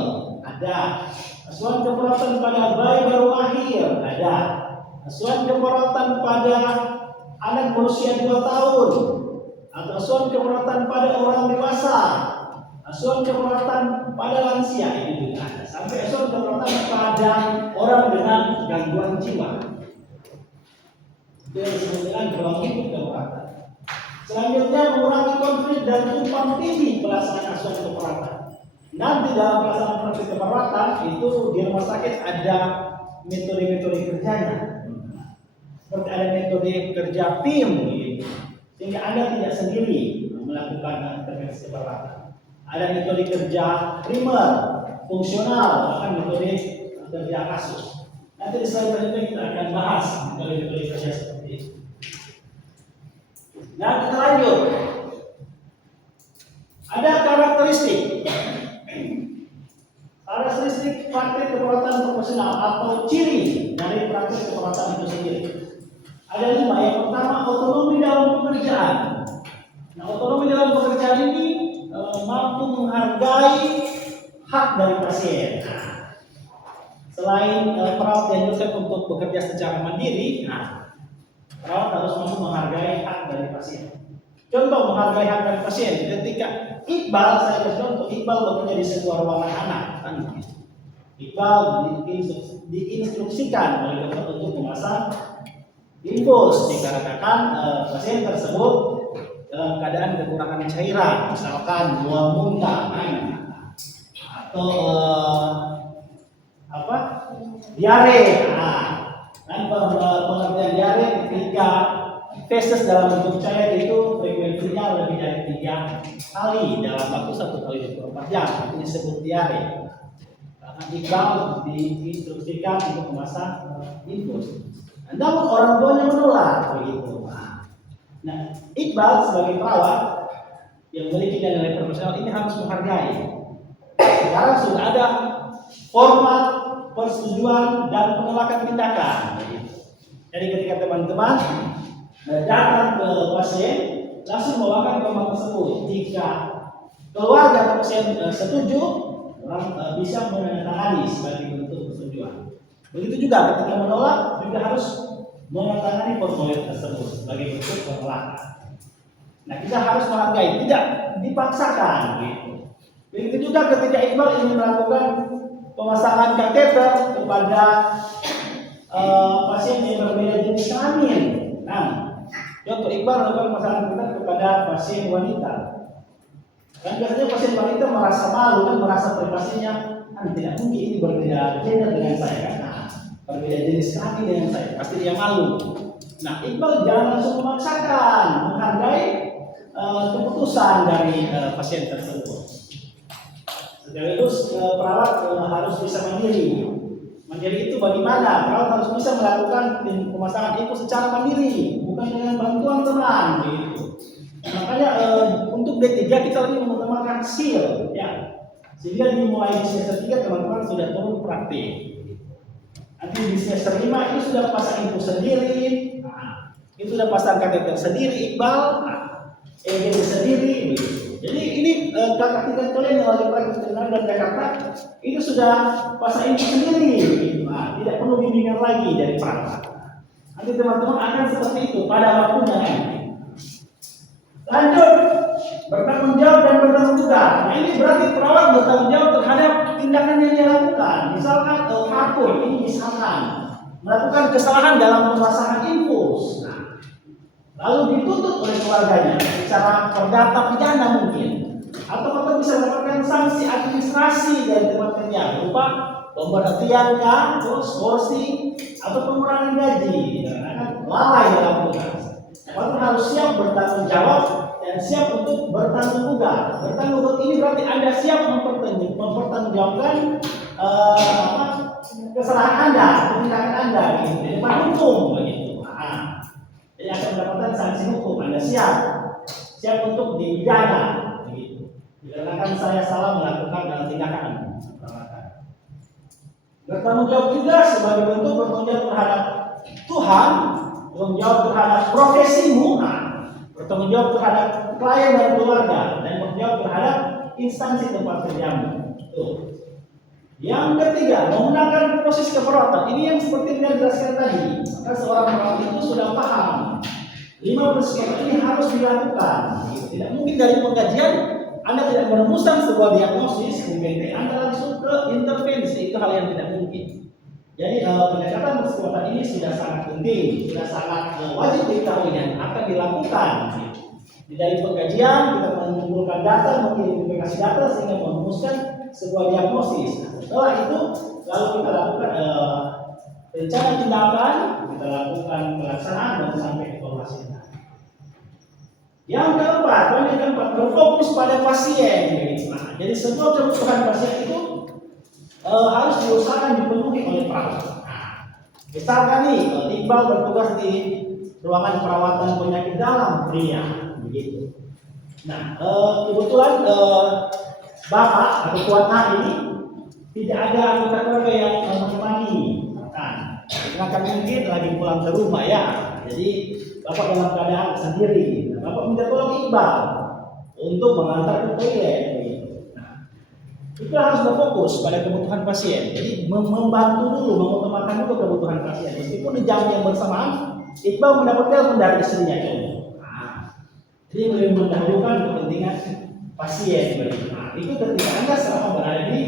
ada, asuhan keperawatan pada bayi baru lahir ada, asuhan keperawatan pada anak berusia 2 tahun, atau asuhan keperawatan pada orang dewasa, asuhan keperawatan pada lansia ini juga ada, sampai asuhan keperawatan pada orang dengan gangguan jiwa. Itu yang disebut dengan ruang lingkup keperawatan. Selanjutnya, mengurangi konflik dan tumpang tindih pelaksanaan asuhan keperawatan. Nanti dalam pelaksanaan praktik keperawatan itu di rumah sakit ada metode-metode kerjanya. Seperti ada metode kerja tim, gitu. Sehingga Anda tidak sendiri melakukan intervensi keperawatan. Ada metode kerja primer, fungsional, bahkan metode kerja kasus. Nanti di slide selanjutnya kita akan bahas metode kerja seperti itu. Nah, kita lanjut. Ada karakteristik praktik keperawatan profesional atau ciri dari praktik keperawatan itu sendiri. Ada 5. Yang pertama, otonomi dalam pekerjaan. Nah, otonomi dalam pekerjaan ini mampu menghargai hak dari pasien. Selain perawat dianjurkan untuk bekerja secara mandiri, perawat harus mampu menghargai hak dari pasien. Contoh menghargai hak dari pasien, ketika Iqbal, saya kasih contoh, Iqbal bekerja di sebuah ruangan anak, kan? Iqbal diinstruksikan oleh dokter untuk memasang infus dikarenakan pasien tersebut dalam keadaan kekurangan cairan, misalkan mual muntah, atau diare. Dan pengertian diare ketika feses dalam bentuk cair itu frekuensinya lebih dari 3 kali dalam waktu 1 kali 24 jam, itu disebut diare. Karena Iqbal diinstruksikan untuk memasang infus. Namun orang tuanya menolak begitu. Nah, Iqbal sebagai perawat yang memiliki nilai profesional ini harus menghargai. Sekarang sudah ada format persetujuan dan penolakan tindakan. Jadi ketika teman-teman datang ke pasien, langsung membawakan format tersebut. Jika keluarga pasien setuju, orang bisa menandatangani sebagai bentuk persetujuan. Begitu juga ketika menolak juga harus menandatangani formulir tersebut sebagai bentuk penolakan. Nah, kita harus menghargai, tidak dipaksakan gitu. Begitu juga ketika Iqbal ingin melakukan pemasangan kateter kepada pasien yang berbeda jenis kelamin. Nah, contoh Iqbal melakukan pemasangan kateter kepada pasien wanita. Dan biasanya pasien wanita merasa malu dan merasa privasinya, tidak mungkin ini berbeda gender dengan saya kan. Berbeda jenis kelamin dengan saya, pasti dia malu. Nah, Iqbal jangan langsung memaksakan, menghargai keputusan dari pasien tersebut. Sekaligus perawat harus bisa mandiri. Mandiri itu bagaimana? Perawat harus bisa melakukan pemasangan infus secara mandiri, bukan dengan bantuan teman. Gitu. Makanya untuk D3 kita lebih mengutamakan skill, ya. Sehingga dimulai di semester 3 teman-teman sudah turun praktik. Nanti di semester 5 ini sudah pasang infus sendiri, itu sudah pasang kateter sendiri, Iqbal, EGD sendiri. Jadi ini kakak-kakak kalian yang lagi praktik dan Jakarta itu sudah pasang infus sendiri, tidak perlu bimbingan lagi dari perawat. Nanti teman-teman akan seperti itu pada waktunya. Lanjut, bertanggung jawab dan bertanggung jawab. Nah, ini berarti perawat bertanggung jawab terhadap tindakan yang dia lakukan. Misalkan kapur ini misalkan melakukan kesalahan dalam pemasangan infus. Nah, lalu dituntut oleh keluarganya secara perdata pidana mungkin. atau Bapak bisa mendapatkan sanksi administrasi dari tempat kerja berupa pemberhentian kah, terus kursi atau pengurangan gaji karena lalai dalam tugas. Bapak harus siap bertanggung jawab dan siap untuk bertanggung jawab. Bertanggung jawab ini berarti Anda siap mempertanggungjawabkan kesalahan Anda, tindakan Anda gitu, di depan hukum begitu. Jadi akan mendapatkan sanksi hukum. Anda siap untuk dipidana begitu. Dikarenakan saya salah melakukan tindakan. Bertanggung jawab juga sebagai bentuk bertanggung jawab terhadap Tuhan, bertanggung jawab terhadap profesimu, bertanggung jawab terhadap klien dan keluarga, dan bertanggung jawab terhadap instansi tempat kerjamu. Tuh. Yang ketiga, menggunakan proses keperawatan. Ini yang seperti yang dijelaskan tadi. Maka seorang perawat itu sudah paham 5 prinsip ini harus dilakukan. Tidak mungkin dari pengkajian Anda tidak merumuskan sebuah diagnosis, kemudian Anda langsung ke intervensi. Itu hal yang tidak mungkin. Jadi pendekatan psikologi ini sudah sangat penting, sudah sangat wajib diketahui dan akan dilakukan. Dari pengkajian kita mengumpulkan data, mengidentifikasi data sehingga merumuskan sebuah diagnosis. Setelah itu lalu kita lakukan rencana tindakan, kita lakukan pelaksanaan dan sampai evaluasi. Yang keempat, berfokus pada pasien. Nah, jadi semua kebutuhan pasien itu harus diusahakan dipenuhi oleh perawat. Misalkan nih, Iqbal bertugas di ruangan perawatan penyakit dalam pria, begitu. Nah, kebetulan Bapak atau Tuan A ini tidak ada anggota keluarga yang menemani. Karena mungkin lagi pulang ke rumah ya, jadi Bapak dalam keadaan sendiri. Bapak minta tolong Iqbal untuk mengantar ke toilet. Nah, itu harus berfokus pada kebutuhan pasien. Jadi membantu dulu, mengutamakan dulu kebutuhan pasien. Meskipun di jam yang bersamaan, Iqbal mendapat telepon dari istrinya. Jadi lebih mendahulukan kepentingan pasien. Nah, itu ketika Anda selama berada di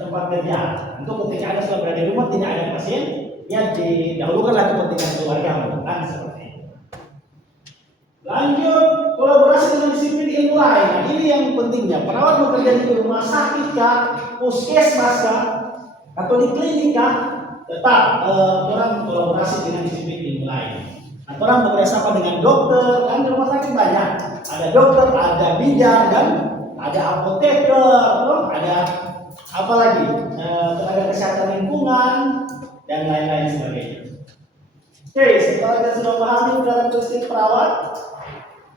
tempat kerja. Untuk ketika Anda selama berada di rumah tidak ada pasien, ya didahulukanlah kepentingan keluarga, kan seperti itu. Lanjut, kolaborasi dengan disiplin ilmu lain. Nah, ini yang pentingnya. Perawat bekerja di rumah sakit kah, puskesmas kah, atau di klinik kah, tetap orang kolaborasi dengan disiplin ilmu lain. Nah, orang bekerja sama dengan dokter, kan di rumah sakit banyak. Ada dokter, ada bidan, dan ada apoteker, ada apa lagi, tenaga kesehatan lingkungan dan lain-lain sebagainya. Oke, setelah kita sudah pahami dalam prinsip perawat,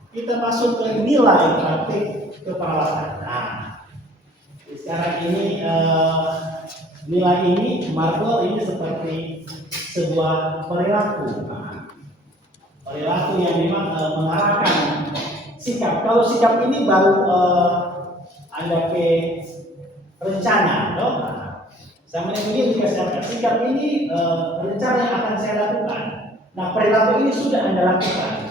kita masuk ke nilai praktik keperawatan. Nah, sekarang ini nilai ini, Marvel ini seperti sebuah perilaku. Perilaku yang memang mengarahkan sikap. Kalau sikap ini baru Anda ke rencana, loh. Sama kemudian jika saya sikap ini rencana yang akan saya lakukan. Nah, perilaku ini sudah Anda lakukan.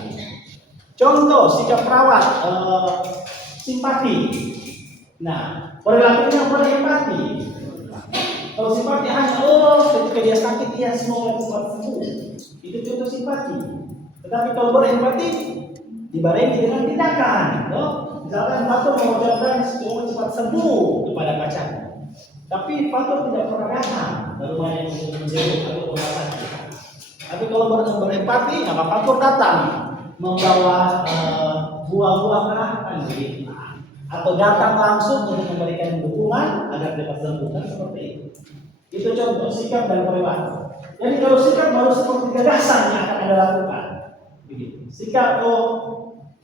Contoh sikap perawat simpati. Nah, perilakunya berempati. Kalau simpati hanya ketika dia sakit dia semoga cepat sembuh. Itu contoh simpati. Tetapi kalau berempati dibarengi dengan tindakan, loh. Misalkan Fatur mengucapkan semoga cepat sembuh kepada pacarnya. Tapi Fatur tidak pernah datang ke rumahnya untuk menjenguk atau rumah sakit. Tapi kalau berempati, maka Fatur datang membawa buah-buah kan gitu. Atau datang langsung untuk memberikan dukungan agar dapat sembuh, kan seperti itu. Itu contoh sikap dan perilaku. Jadi kalau sikap baru seperti gagasan yang akan Anda lakukan. Begitu. Sikap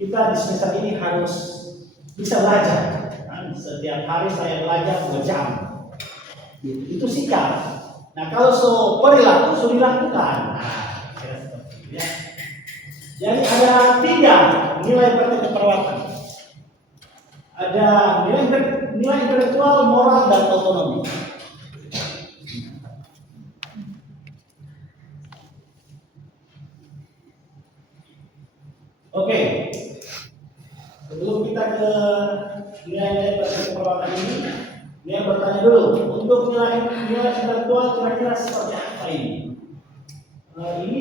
kita di semester ini harus bisa belajar. Kan? Setiap hari saya belajar 2 jam. Itu sikap. Nah, kalau perilaku sudah dilakukan. Nah, kira seperti itu ya. Jadi ada 3 nilai praktik keperawatan. Ada nilai intelektual, moral, dan otonomi. Oke. Sebelum kita ke nilai-nilai praktik keperawatan ini, dia bertanya dulu, untuk nilai intelektual kira-kira seperti apa ini? Ini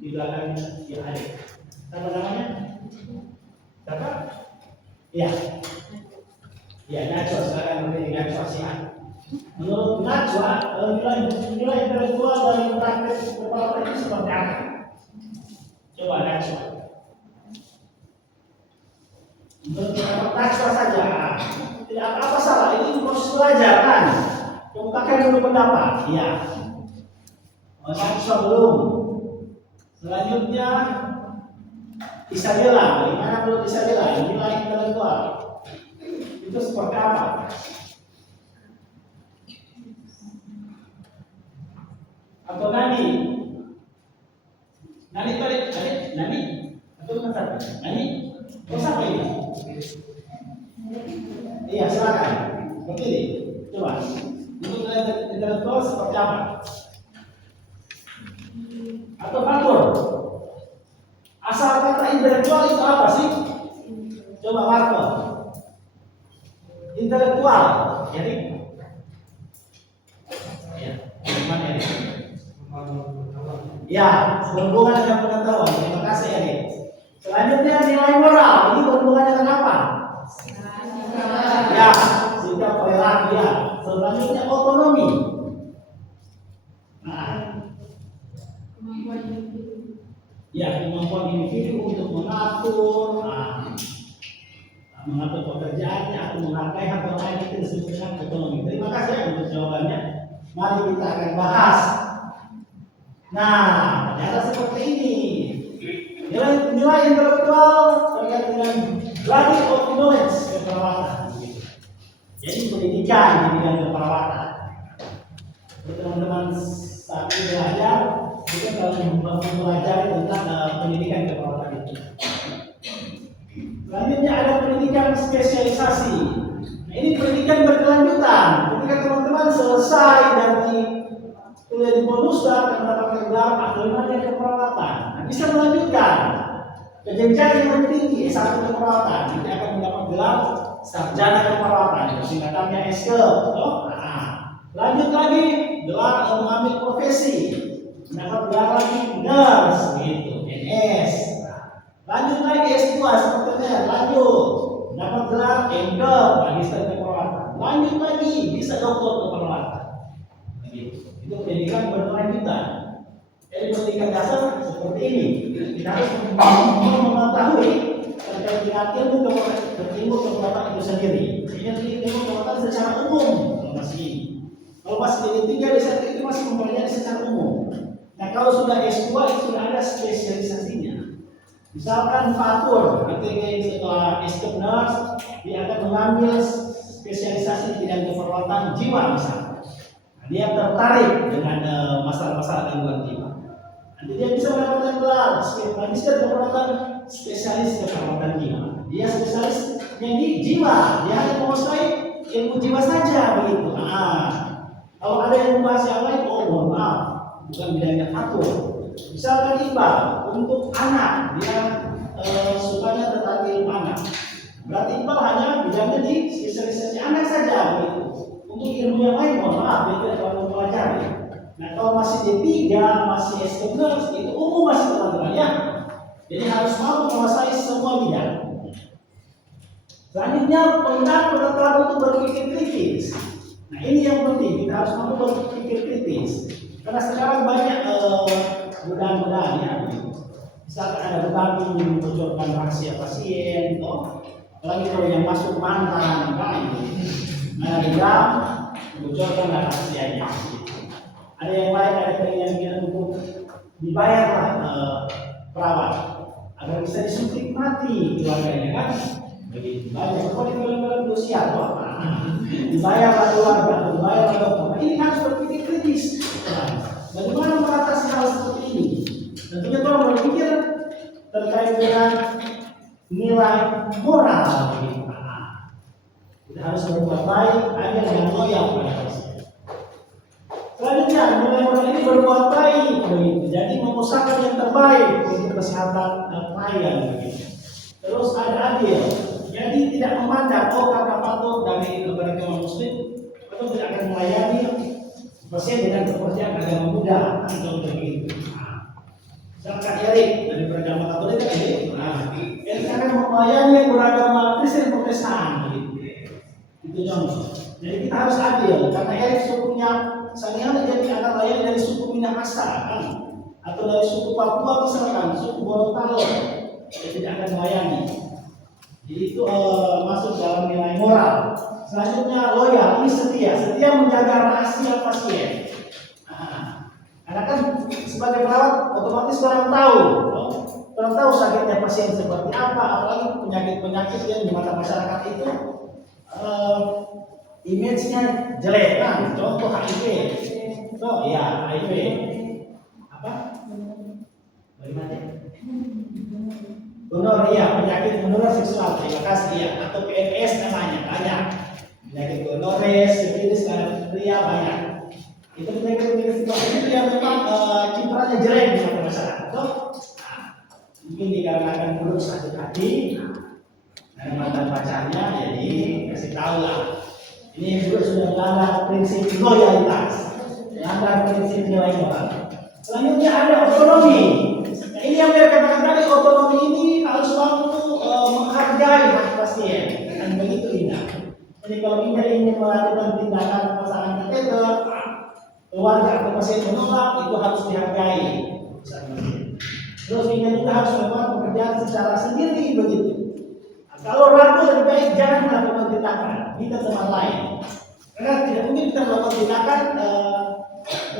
di belakangnya ya ada. Apa namanya? Siapa? Ya. Ya, Najwa, silakan berdiri Najwa silakan. Menurut Najwa, nilai intelektual dari praktek kepala itu seperti apa? Coba Najwa. Menurut Najwa saja, tidak apa-apa salah. Ini proses belajar kan? Kemukakan dulu pendapat. Iya. Najwa belum. Selanjutnya Isabella, bagaimana menurut Isabella nilai intelektual itu seperti apa? Atau Nani? Nani atau Nani? Oh, siapa ini? Iya, silakan. Seperti ini. Coba. Untuk nilai intelektual seperti apa? Atau Fatur? Asal kata intelektual itu apa sih? Coba Marco. Intelektual, jadi ya, gimana ini? Ya, berhubungan dengan pengetahuan. Terima kasih ya, Dik. Selanjutnya nilai moral. Ini berhubungan dengan apa? Ya, sikap perilaku ya. Selanjutnya otonomi. Nah, ya, kemampuan individu untuk mengatur, mengatur pekerjaannya atau menghargai hak orang lain itu disebut dengan otonomi. Terima kasih ya untuk jawabannya. Mari kita akan bahas. Nah, ternyata seperti ini. Nilai intelektual terkait dengan body of knowledge keperawatan. Jadi pendidikan di bidang keperawatan. Teman-teman saat ini belajar, kita kalau mempelajari tentang pendidikan keperawatan itu. Selanjutnya ada pendidikan spesialisasi. Nah, ini pendidikan berkelanjutan. Ketika teman-teman selesai dari kuliah di Bonusda akan mendapatkan gelar ahli keperawatan. Nah, bisa melanjutkan ke jenjang yang lebih tinggi S1 keperawatan. Nanti akan mendapat gelar sarjana keperawatan. Singkatannya SK. Lanjut lagi gelar mengambil profesi. Mendapat gelar lagi nurse gitu, NS. Lanjut lagi S2 sepertinya, lanjut dapat gelar MD, magister keperawatan. Lanjut lagi bisa doktor keperawatan. Begitu. Itu pendidikan berkelanjutan. Jadi pendidikan dasar seperti ini. Kita harus mengetahui terkait dengan ilmu keperawatan itu sendiri. Ini ilmu keperawatan secara umum kalau masih ini. Kalau masih D3 D1 itu masih mempelajari secara umum. Nah kalau sudah S2 itu sudah ada spesialisasinya. Misalkan Fatur, ketika setelah S2 nurse, dia akan mengambil spesialisasi di bidang keperawatan jiwa misalnya. Nah, dia tertarik dengan masalah-masalah gangguan jiwa. Nanti dia bisa mendapatkan gelar magister keperawatan spesialis keperawatan jiwa. Dia spesialis yang di jiwa, dia hanya menguasai ilmu jiwa saja begitu. Kalau ada yang membahas yang lain, oh mohon maaf, bukan bidangnya Fatur. Misalkan Iqbal untuk anak, dia sukanya tentang ilmu anak. Berarti Iqbal hanya bidangnya di spesialisasi anak saja begitu. Untuk ilmu yang lain, mohon maaf, dia tidak terlalu mempelajari. Nah kalau masih D3, masih S2 itu umum masih teman-teman ya. Jadi harus mampu menguasai semua bidang. Selanjutnya pengetahuan untuk berpikir kritis. Nah ini yang penting, kita harus mampu berpikir kritis. Karena sekarang banyak godaan-godaan ya. Misalkan ada godaan yang membocorkan rahasia pasien, apalagi kalau yang masuk mantan, kan? Ada juga membocorkan rahasianya. Ada yang lain, ada keinginan untuk dibayarlah perawat agar bisa disuntik mati keluarganya kan? Begitu banyak. Kalau di film-film Rusia, dibayarlah keluarga, dibayarlah dokter. Nah, ini harus berpikir kritis. Bagaimana mengatasi hal seperti ini? Tentunya kita berpikir terkait dengan nilai moral. Kita harus berbuat baik, adil dan loyal pada pasien. Selanjutnya, nilai moral ini berbuat baik, begitu. Jadi mengusahakan yang terbaik untuk kesehatan klien, begitu. Terus ada adil. Jadi tidak memandang karena patut dari beragama Muslim atau tidak akan melayani pasien dengan kepercayaan agama Buddha atau begitu. Misalkan Erik dari beragama Katolik kan Erik akan melayani yang beragama Kristen Protestan begitu. Itu contoh. Jadi kita harus adil karena Erik sukunya Saniana jadi anak lain dari suku Minahasa kan, atau dari suku Papua misalkan, suku Gorontalo, dia tidak akan melayani. Jadi itu masuk dalam nilai moral. Selanjutnya loyal, ini setia, setia menjaga rahasia pasien. Nah, karena kan sebagai perawat otomatis orang tahu sakitnya pasien seperti apa, apalagi penyakit-penyakit yang di mata masyarakat itu image-nya jelek kan, contoh HIV. Oh iya, HIV. Apa? Bagaimana? Gonorrea, penyakit menular seksual, terima kasih ya, atau PMS namanya banyak. Penyakit gonorrea, sifilis, gonorrea banyak. Itu penyakit itu yang memang citranya jelek di mata masyarakat. Mungkin dikarenakan mulut sakit hati dan mantan pacarnya, jadi kasih tahu lah. Ini juga sudah melanggar prinsip loyalitas, melanggar prinsip nilai moral. Selanjutnya ada otonomi. Nah, ini yang saya katakan tadi, otonomi ini harus mampu menghargai hak pasien, dan begitu indah. Jadi kalau kita ingin melakukan tindakan pemasangan kateter, keluarga atau pasien menolak, itu harus dihargai. Terus kita juga harus melakukan pekerjaan secara sendiri begitu. Kalau ragu lebih baik jangan melakukan tindakan, minta teman lain. Karena tidak mungkin kita melakukan tindakan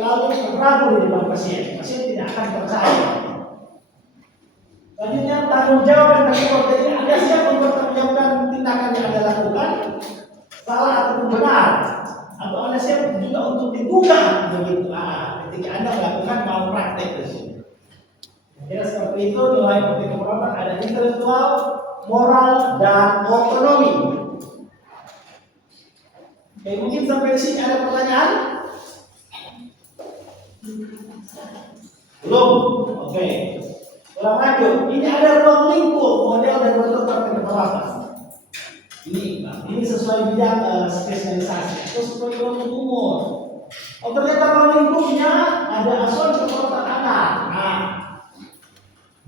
lalu ragu di depan pasien tidak akan percaya. Selanjutnya tanggung jawab dan tanggung jawab. Jadi Anda siap mempertanggungjawabkan tindakan yang Anda lakukan, salah ataupun benar, atau Anda siap juga untuk diduga begitu. Ketika Anda melakukan malpraktek tersebut. Kira seperti itu nilai etika perawatan ada intelektual, moral, dan otonomi. Oke, mungkin sampai di sini ada pertanyaan? Belum? Oke. Ulang lanjut. Ini ada ruang lingkup model dan bentuk praktek perawatan. Ini sesuai bidang spesialisasi atau sesuai kelompok umur. Oh, ternyata ruang lingkupnya ada asuhan keperawatan anak.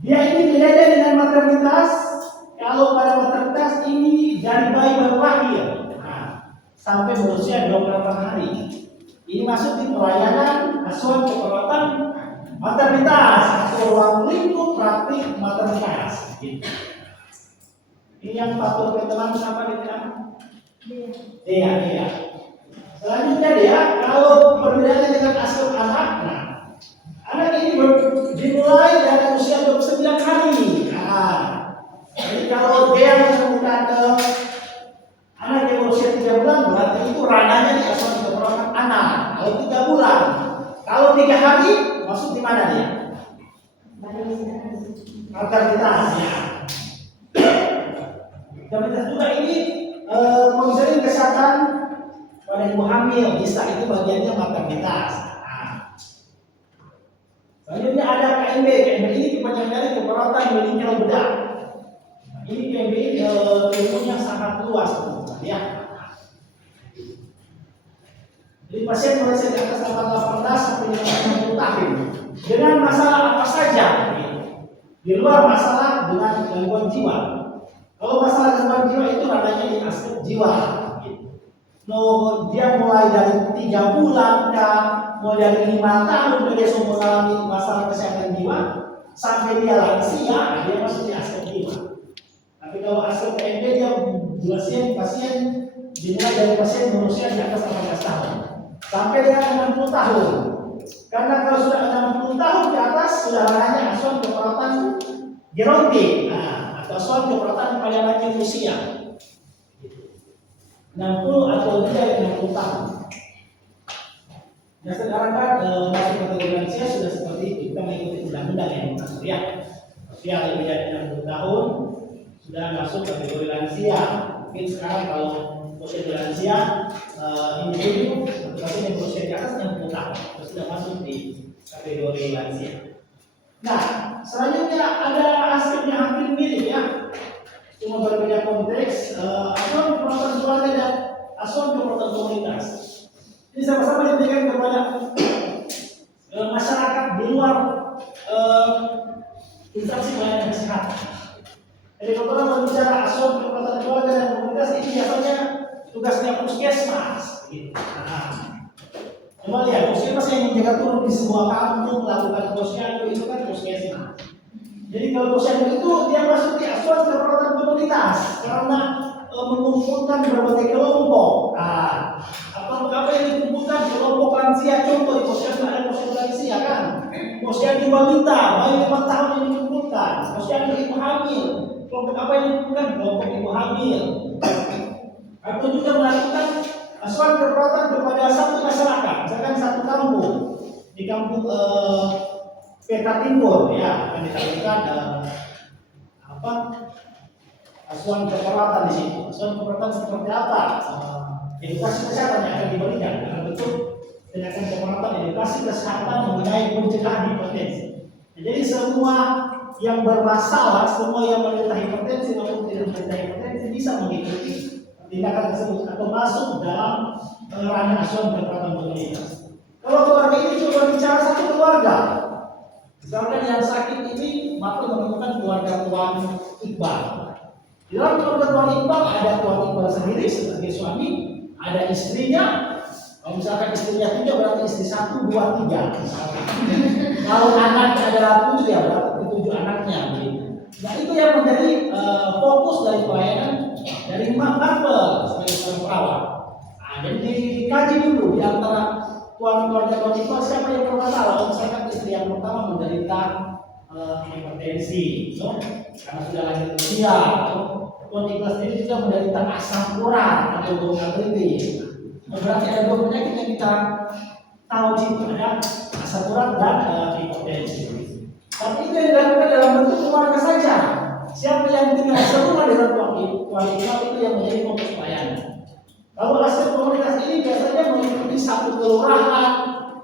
Dia ini berbeda dengan maternitas. Kalau pada maternitas ini dari bayi baru lahir sampai berusia 28 hari. Ini masuk di pelayanan asuhan keperawatan maternitas atau ruang lingkup praktik maternitas. Ini yang patut teman siapa dia? Iya. Selanjutnya dia kalau perbedaannya dengan asuh anak, anak ini dimulai dari usia 29 hari. Jadi kalau dia menemukan anak yang berusia 3 bulan, berarti itu ranahnya di asuhan keperawatan anak. Kalau 3 bulan, kalau 3 hari masuk di mana dia? Maternitasnya. Maternitas juga ini menjalin kesehatan pada ibu hamil, bisa itu bagiannya maternitas. Selanjutnya ada KMB. KMB ini kepanjangan dari keperawatan meninggal bedah. Ini KMB ilmunya sangat luas, ya. Jadi pasien berusia di atas 18 sampai 60 tahun dengan masalah apa saja, di luar masalah dengan gangguan jiwa. Kalau masalah gangguan jiwa itu ranahnya di aspek jiwa. Dia mulai dari 3 bulan mulai dari 5 tahun dia sudah mengalami masalah kesehatan jiwa sampai dia lansia, dia masuk di aspek jiwa. Tapi kalau aspek PMD dia pasien dimulai dari pasien berusia di atas 18 tahun sampai dengan 60 tahun. Karena kalau sudah 60 tahun di atas sudah ranahnya asuhan keperawatan gerontik, atau asuhan keperawatan pada lanjut usia 60 atau lebih dari 60 tahun. Nah sekarang kan masuk kategori lansia sudah seperti itu, kita mengikuti undang-undang yang mengatur ya. Usia lebih dari 60 tahun sudah masuk kategori lansia. Mungkin sekarang kalau usia lansia individu pasien yang berusia di atas 60 tahun sudah masuk di kategori lansia. Nah selanjutnya ada aspeknya hampir mirip ya, cuma berbeda konteks. Asuhan keperawatan keluarga dan asuhan keperawatan komunitas. Ini sama-sama diberikan kepada masyarakat di luar instansi pelayanan kesehatan. Jadi kalau kita berbicara asuhan keperawatan keluarga dan komunitas, ini biasanya tugasnya puskesmas. Gitu. Nah, coba lihat, puskesmas yang menjaga turun di sebuah kampung melakukan posyandu itu kan puskesmas. Jadi kalau posyandu itu dia masuk di asuhan keperawatan komunitas karena mengumpulkan berbagai kelompok. Nah, apa yang dikumpulkan kelompok lansia, contoh di posyandu ada posyandu lansia kan, posyandu balita, bayi 5 tahun yang dikumpulkan, posyandu ibu hamil, kelompok apa yang dikumpulkan kelompok ibu hamil. Atau juga melakukan asuhan keperawatan kepada satu masyarakat, misalkan satu kampung di kampung Peta Timur ya akan dilakukan asuhan keperawatan di situ. Asuhan keperawatan seperti apa? Edukasi kesehatan yang akan diberikan karena bentuk tindakan keperawatan edukasi kesehatan mengenai pencegahan hipertensi. Jadi semua yang bermasalah, semua yang menderita hipertensi maupun tidak menderita hipertensi bisa mengikuti tindakan tersebut atau masuk dalam ranah asuhan keperawatan komunitas. Kalau keluarga ini coba bicara satu keluarga, misalkan yang sakit ini maka menemukan keluarga Tuan Iqbal. Di dalam keluarga Tuan Iqbal ada Tuan Iqbal sendiri sebagai suami, ada istrinya. Kalau misalkan istrinya 3 berarti istri 1, 2, 3 misalkan. Kalau anaknya adalah 7 ya berarti 7 anaknya. Nah itu yang menjadi fokus dari pelayanan dari Mak Marvel sebagai seorang perawat. Nah, jadi dikaji dulu di antara keluarga Tuan Iqbal siapa yang bermasalah. Misalkan istri yang pertama menderita hipertensi, karena sudah lanjut usia. Tuan Iqbal sendiri juga menderita asam urat atau bau artritis. Berarti ada 2 penyakit yang kita tahu di situ, ada asam urat dan hipertensi. Tapi itu yang dilakukan dalam bentuk keluarga saja. Siapa yang tinggal serumah dengan Tuan Iqbal itu yang menjadi fokus pelayanan. Kalau hasil komunitas ini biasanya mengikuti satu kelurahan,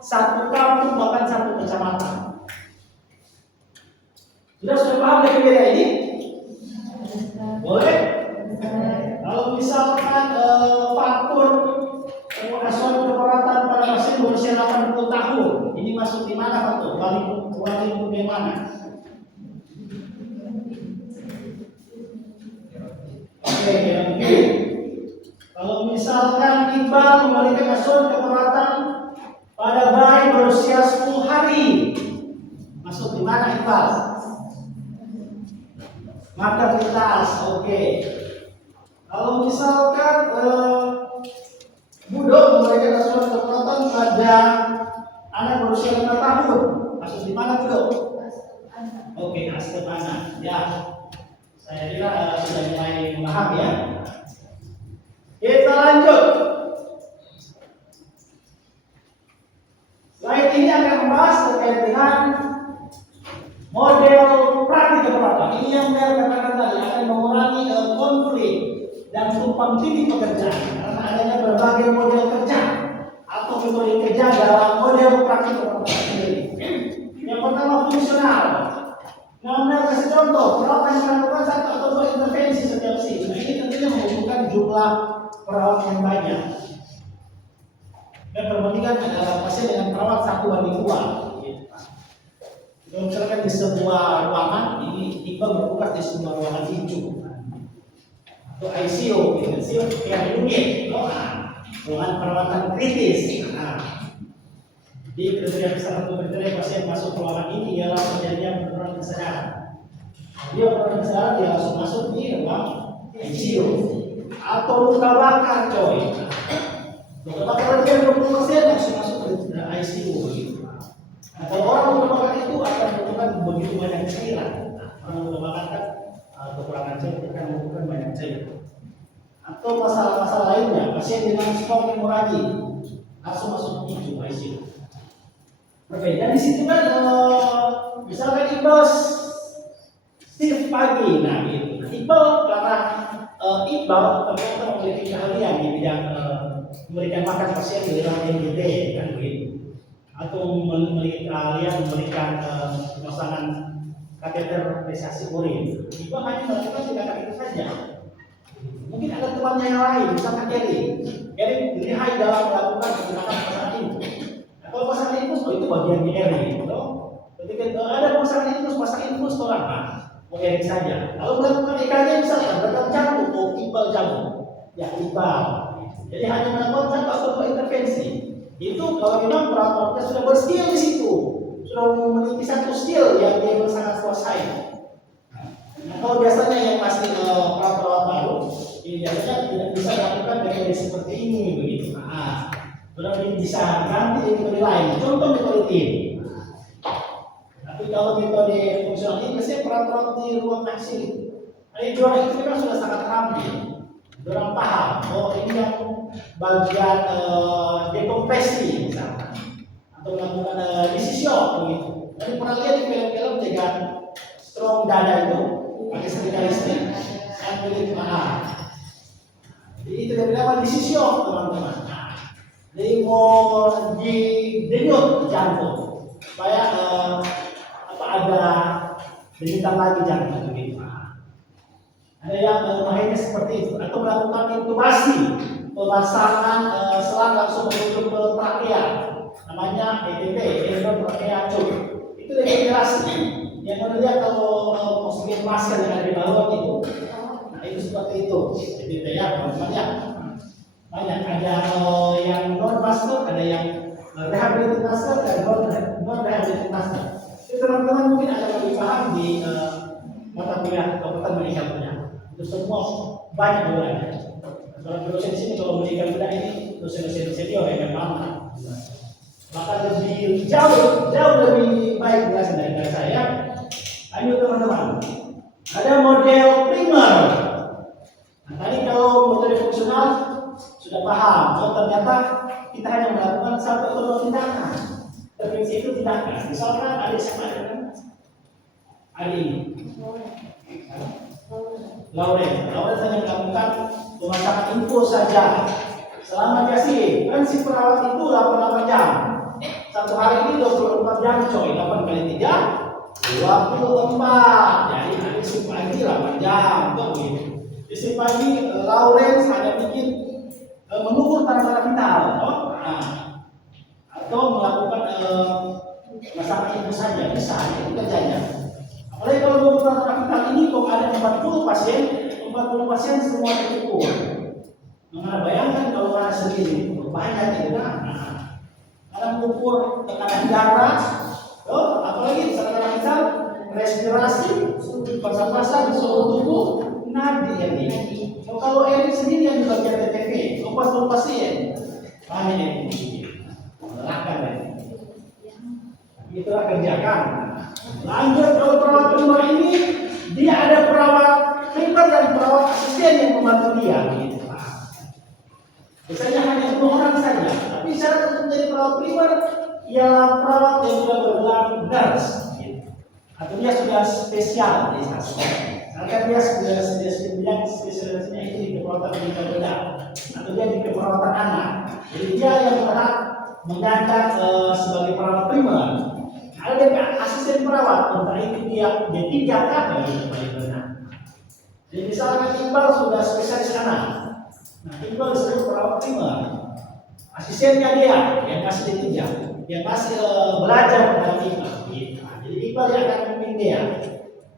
satu kampung, bahkan satu kecamatan. Sudah paham dari beda ini? Boleh? Kalau misalkan faktor asuhan keperawatan pada pasien berusia 80 tahun, ini masuk di mana faktor? Wali bagaimana? Oke, kalau misalkan Iqbal memberikan asuhan keperawatan pada bayi berusia 10 hari, masuk di mana Iqbal? Maternitas, oke. Kalau misalkan Budo memberikan asuhan keperawatan pada anak berusia 5 tahun, masuk di mana Budo? Oke, Astana. Ya, saya kira sudah mulai memaham ya. Kita lanjut. Slide ini akan membahas terkait dengan model praktik keperawatan. Ini yang saya katakan tadi akan mengurangi konflik dan tumpang tindih pekerjaan karena adanya berbagai model kerja atau metode kerja dalam model praktik keperawatan sendiri. Yang pertama fungsional. Nah, kasih contoh, perawat yang melakukan 1 atau 2 intervensi setiap shift. Nah, ini tentunya membutuhkan jumlah perawat yang banyak. Dan perbandingan adalah pasien dengan perawat 1:2. Kalau misalkan di sebuah ruangan, ini Iqbal bertugas di sebuah ruangan hijau atau ICU, intensive care unit, ruangan perawatan kritis. Di kriteria salah satu kriteria pasien masuk ke ruangan ini ialah terjadinya penurunan kesadaran. Dia penurunan kesadaran dia langsung masuk di ruang ICU atau luka bakar coy. Luka bakar dia 20% langsung masuk ke ICU. Kalau orang luka bakar itu akan membutuhkan begitu banyak cairan. Orang luka bakar kan kekurangan cairan akan membutuhkan banyak cairan. Atau masalah-masalah lainnya, pasien dengan stroke hemoragi langsung masuk ke ICU. Oke, dan di situ kan misalkan Iqbal shift pagi, nah gitu. Iqbal karena Iqbal ternyata memiliki keahlian di bidang memberikan makan pasien di dalam NGT kan begitu, atau memiliki keahlian memberikan pemasangan kateter presasi urin. Iqbal hanya melakukan tindakan itu saja. Mungkin ada temannya yang lain, misalkan Eri lihai dalam melakukan tindakan pemasangan itu. Kalau pasang infus, itu bagian di Eri. Ketika ada pasang infus orang mau Eri saja. Kalau melakukan EKG misalkan rekam jantung, Iqbal jantung. ya Iqbal. Jadi hanya melakukan satu atau dua intervensi. Itu kalau memang perawatnya sudah berskill di situ, sudah memiliki satu skill yang dia sangat kuasai. Nah, kalau biasanya yang masih perawat baru, ini biasanya tidak bisa melakukan metode seperti ini begitu. Nah, berarti bisa ganti metode lain. Contoh metode tim. Tapi kalau metode fungsional ini biasanya perawat di ruang ICU. Nah, di ruang itu memang sudah sangat terampil. Orang paham, oh ini yang bagian dekompresi misalnya, atau melakukan decision begitu. Jadi pernah lihat di film-film dengan strong dada itu pakai spesialisnya yang begitu mahal. Jadi itu dari apa decision teman-teman. Jadi mau di denyut jantung supaya ada denyutan lagi jantung begitu. Ada yang akhirnya seperti itu atau melakukan intubasi, pemasangan selang langsung menuju ke trakea, namanya ETP, endotrakea tube. Itu dehidrasi. Yang kedua kalau oksigen masker yang ada di bawah itu, nah itu seperti itu. Jadi ya banyak ada yang non masker, ada yang rehabilitasi masker, dan non rehabilitasi masker. Itu teman-teman mungkin ada lebih paham di mata kuliah kedokteran medikal. Itu semua banyak belajar. Kalau dosen di sini kalau memberikan benda ini dosen-dosen senior yang memang maka lebih jauh lebih baik belajar dari saya. Ayo teman-teman, ada model primer. Nah, tadi kalau metode fungsional sudah paham. Oh ternyata kita hanya melakukan satu atau dua tindakan. Intervensi itu tindakan. Misalkan ada siapa ada ini. Lawrence hanya melakukan pemasangan info saja selama dia sih kan si perawat itu 8 jam satu hari ini 24 jam coy 8 kali 3 24 jadi nanti si pagi 8 jam tuh gitu di si pagi Lawrence hanya bikin mengukur tanda-tanda vital atau melakukan pemasangan info saja bisa itu kerjanya. Oleh kalau mengukur tanda ini kok ada 40 pasien semua terukur. Nah, bayangkan kalau orang sendiri banyak itu kan. Karena mengukur tekanan darah, apalagi tekanan vital, respirasi, pernapasan di seluruh tubuh, nadi yang ini. Kalau Erik sendiri yang di bagian TTV, 40 pasien, banyak yang ini. Melelahkan ya. Itulah kerjakan. Lanjut kalau perawat primer ini dia ada perawat primer dan perawat asisten yang membantu dia gitu. Biasanya hanya 2 orang saja, tapi syarat untuk menjadi perawat primer ialah perawat yang sudah bergelar nurse gitu. Atau dia sudah spesialisasi. Karena dia sudah bilang spesialisasinya itu di keperawatan medikal bedah atau dia di keperawatan anak. Jadi dia yang berhak mengangkat sebagai perawat primer. Ada asisten perawat, entah itu dia D3 kah paling benar. Jadi misalkan Iqbal sudah spesialis anak, nah Iqbal disebut perawat primer. Asistennya dia yang masih D3, yang masih belajar tentang Iqbal. Jadi Iqbal yang akan memimpin dia.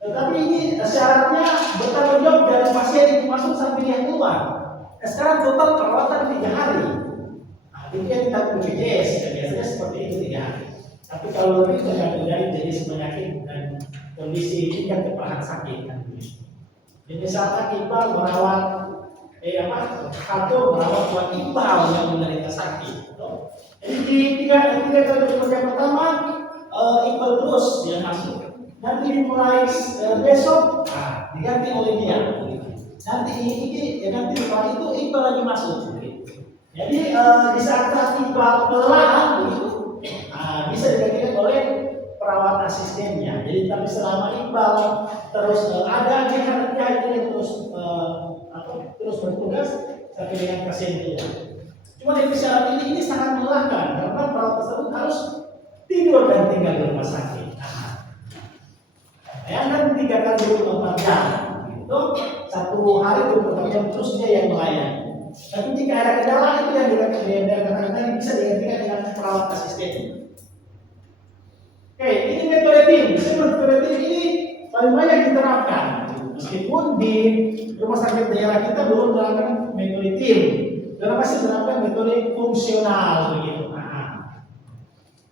Tetapi ini syaratnya bertanggung jawab dari pasien itu masuk sampai dia keluar. Nah, sekarang total perawatan 3 hari. Nah, dia tidak BPJS, biasanya seperti itu 3 hari. Tapi kalau lebih tergantung dari jenis penyakit dan kondisi tingkat keparahan sakit kan begitu. Jadi misalkan Iqbal merawat atau merawat buat Iqbal yang menderita sakit. Jadi di tiga kali kerja pertama Iqbal terus dia masuk. Nanti dimulai besok diganti oleh dia. Nanti nanti setelah itu Iqbal lagi masuk. Jadi di saat Iqbal kelelahan begitu. Bisa digantikan oleh perawat asistennya. Jadi tapi selama Iqbal terus ada dia terus bertugas sampai dengan pasien itu. Cuma dari syarat ini sangat melelahkan karena perawat tersebut harus tidur dan tinggal di rumah sakit. Bayangkan 3 kali 24 jam, itu 1 hari 24 jam terus dia yang melayani. Tapi jika ada kendala itu yang dikatakan bisa digantikan dengan perawat asisten. Oke, ini metode tim. Metode tim ini paling banyak diterapkan. Meskipun di rumah sakit daerah kita belum menerapkan metode tim, karena masih menerapkan metode fungsional begitu.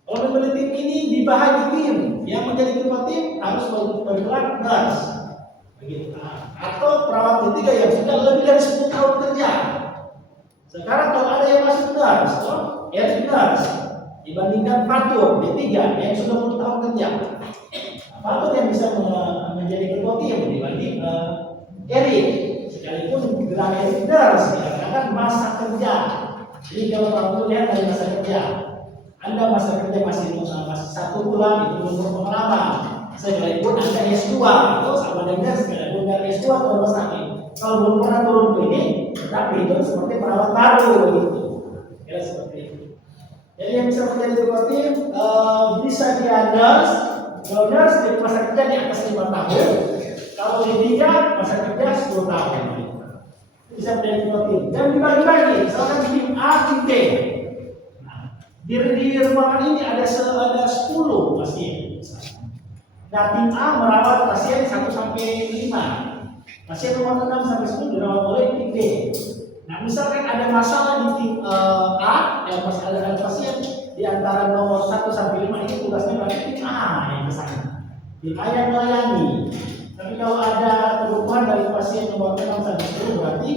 Kalau metode tim ini dibahagi tim, yang menjadi ketua tim harus bergelar nurse, begitu. Atau perawat ketiga yang sudah lebih dari 10 tahun kerja. Sekarang kalau ada yang masuk nurse, nurse dibandingkan patur D3 yang sudah 10 tahun kerja. Patur yang bisa menjadi ketua tim dibanding Erik, sekalipun gelar Erik nurse dikatakan masa kerja. Jadi kalau patur lihat dari masa kerja, Anda masa kerja masih 1 bulan itu belum berpengalaman. Sekalipun Anda S2 atau sama dengan sekalipun dari S2 atau rumah sakit, kalau belum pernah turun klinik, tapi itu seperti perawat baru begitu. Kira seperti itu. Jadi yang bisa menjadi ketua tim bisa dia nurse, kalau nurse di masa kerja di atas 5 tahun, kalau di 3 masa kerja 10 tahun. Bisa menjadi ketua tim. Dan dibagi-bagi, misalkan tim A, tim B. Di ruangan ini ada 10 pasien. Nah, tim A merawat pasien 1 sampai 5. Pasien nomor 6 sampai 10 dirawat oleh tim B. Nah, misalkan ada masalah di tim A, ada pasien di antara nomor 1 sampai 5 ini tugasnya berarti tim A yang ke sana. Tim A yang melayani. Tapi kalau ada kebutuhan dari pasien nomor 6 sampai 10 berarti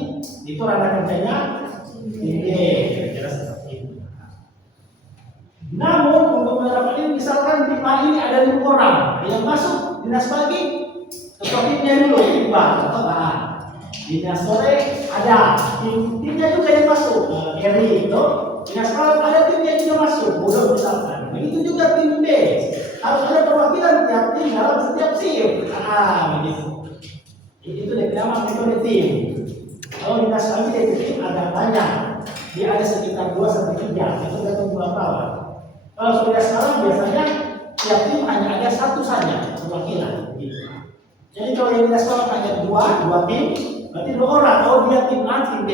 itu ranah kerjanya tim B. Kira-kira seperti itu. Namun untuk menerapkan ini misalkan tim A ini ada 5 orang yang masuk dinas pagi, ketua timnya dulu tim A atau A. Dinas sore ada timnya juga yang masuk, Eri itu. Dinas malam ada timnya juga masuk, bodoh misalkan. Begitu juga tim B, harus ada perwakilan tiap tim dalam setiap shift. Begitu. Itu nama metode tim. Kalau dinas kami dari tim ada banyak, dia ada sekitar 2 sampai 3, itu tergantung jumlah perawat. Kalau sudah sekarang biasanya tiap tim hanya ada 1 saja perwakilan. Jadi kalau yang dinas sekolah hanya 2 tim, berarti 2 orang. Kalau dia tim A, tim B.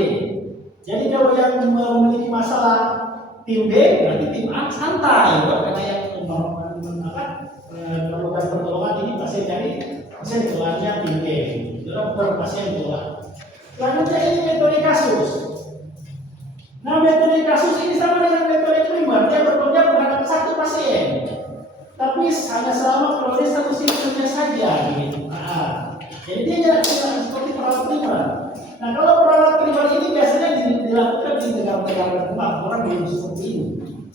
Jadi kalau yang memiliki masalah tim B, berarti tim A santai, karena yang memerlukan pertolongan ini pasien dari pasien dikeluarnya tim B. Jadi per pasien keluar. Selanjutnya ini metode kasus. Nah, metode kasus ini sama dengan metode primer, dia bekerja terhadap 1 pasien, tapi hanya selama periode 1 shiftnya saja, gitu. Jadi dia tidak seperti perawat primer. Nah, kalau perawat primer ini biasanya dilakukan di negara-negara berkembang, orang belum seperti ini,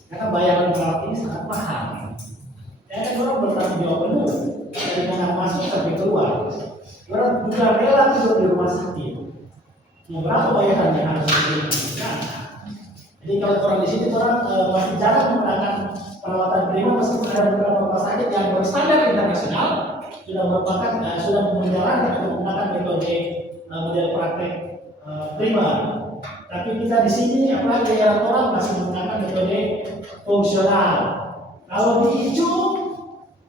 karena bayaran perawat ini sangat mahal. Jadi orang bertanggung jawab penuh dari dana masuk sampai keluar. Orang juga rela tidur di rumah sakit. Berapa bayaran yang harus diberikan? Jadi kalau orang di sini orang masih jarang menggunakan perawatan primer, meskipun ada beberapa rumah sakit yang berstandar internasional sudah menjalankan atau menggunakan metode model praktek primer. Tapi kita di sini apalagi daerah orang masih menggunakan metode fungsional. Kalau di ICU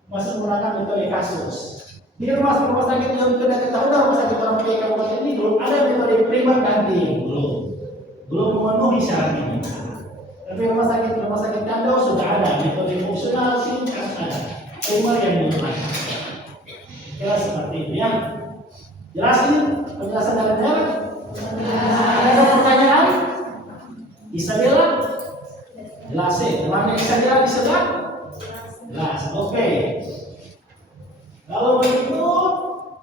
masih menggunakan metode kasus. Di rumah sakit yang sudah kita tahu, rumah sakit orang tua kabupaten ini belum ada metode primer dan tim, belum memenuhi syarat ini. Tapi rumah sakit Kando sudah ada metode fungsional, singkat ada primer yang belum ada. Kira seperti itu ya. Jelas ini penjelasan dari Ada pertanyaan? Isabella? Jelas ya. Temannya Isabella bisa tak? Jelas. Oke. Kalau begitu,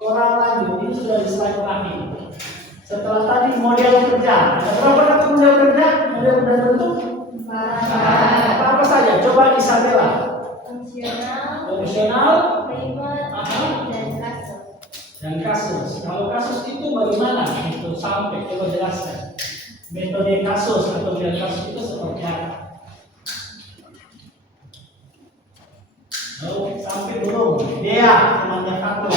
orang lanjut. Ini sudah di slide terakhir. Setelah tadi model kerja, ada berapa kata model kerja? Model bentuk? Apa saja? Coba Isabella. Fungsional, primer, dan kasus. dan kasus. Kalau kasus itu bagaimana? Itu sampai coba jelaskan. Metode kasus atau model kasus itu seperti apa? Sampai belum? Dia temannya Fatul.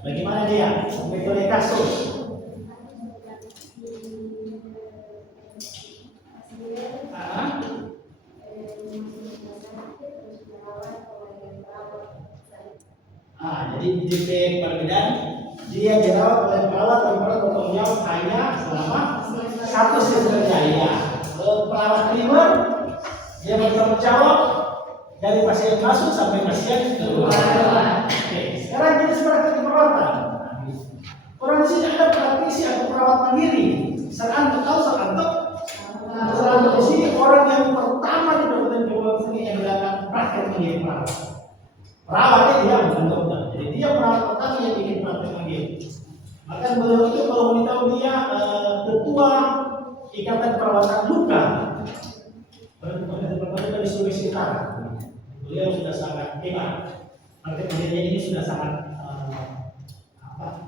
Bagaimana dia? Metode kasus. Jadi di perbedaan dia dirawat oleh perawat yang bertanggung jawab hanya selama 1 shift kerja. Ya. Perawat primer dia bertanggung jawab dari pasien masuk sampai pasien keluar. Oke, sekarang jenis praktek perawatan. Orang di sini ada praktisi atau perawat mandiri. Seranto tahu Seranto? Seranto di sini orang yang pertama di Kabupaten Kepulauan Seribu yang melakukan praktek mandiri perawat. Perawatnya dia bukan dokter. Jadi dia perawat pertama yang bikin praktek mandiri. Maka beliau itu kalau mau tahu dia ketua Ikatan Perawatan Luka. Pada di Sulawesi Utara. Beliau sudah sangat hebat. Praktek mandirinya ini sudah sangat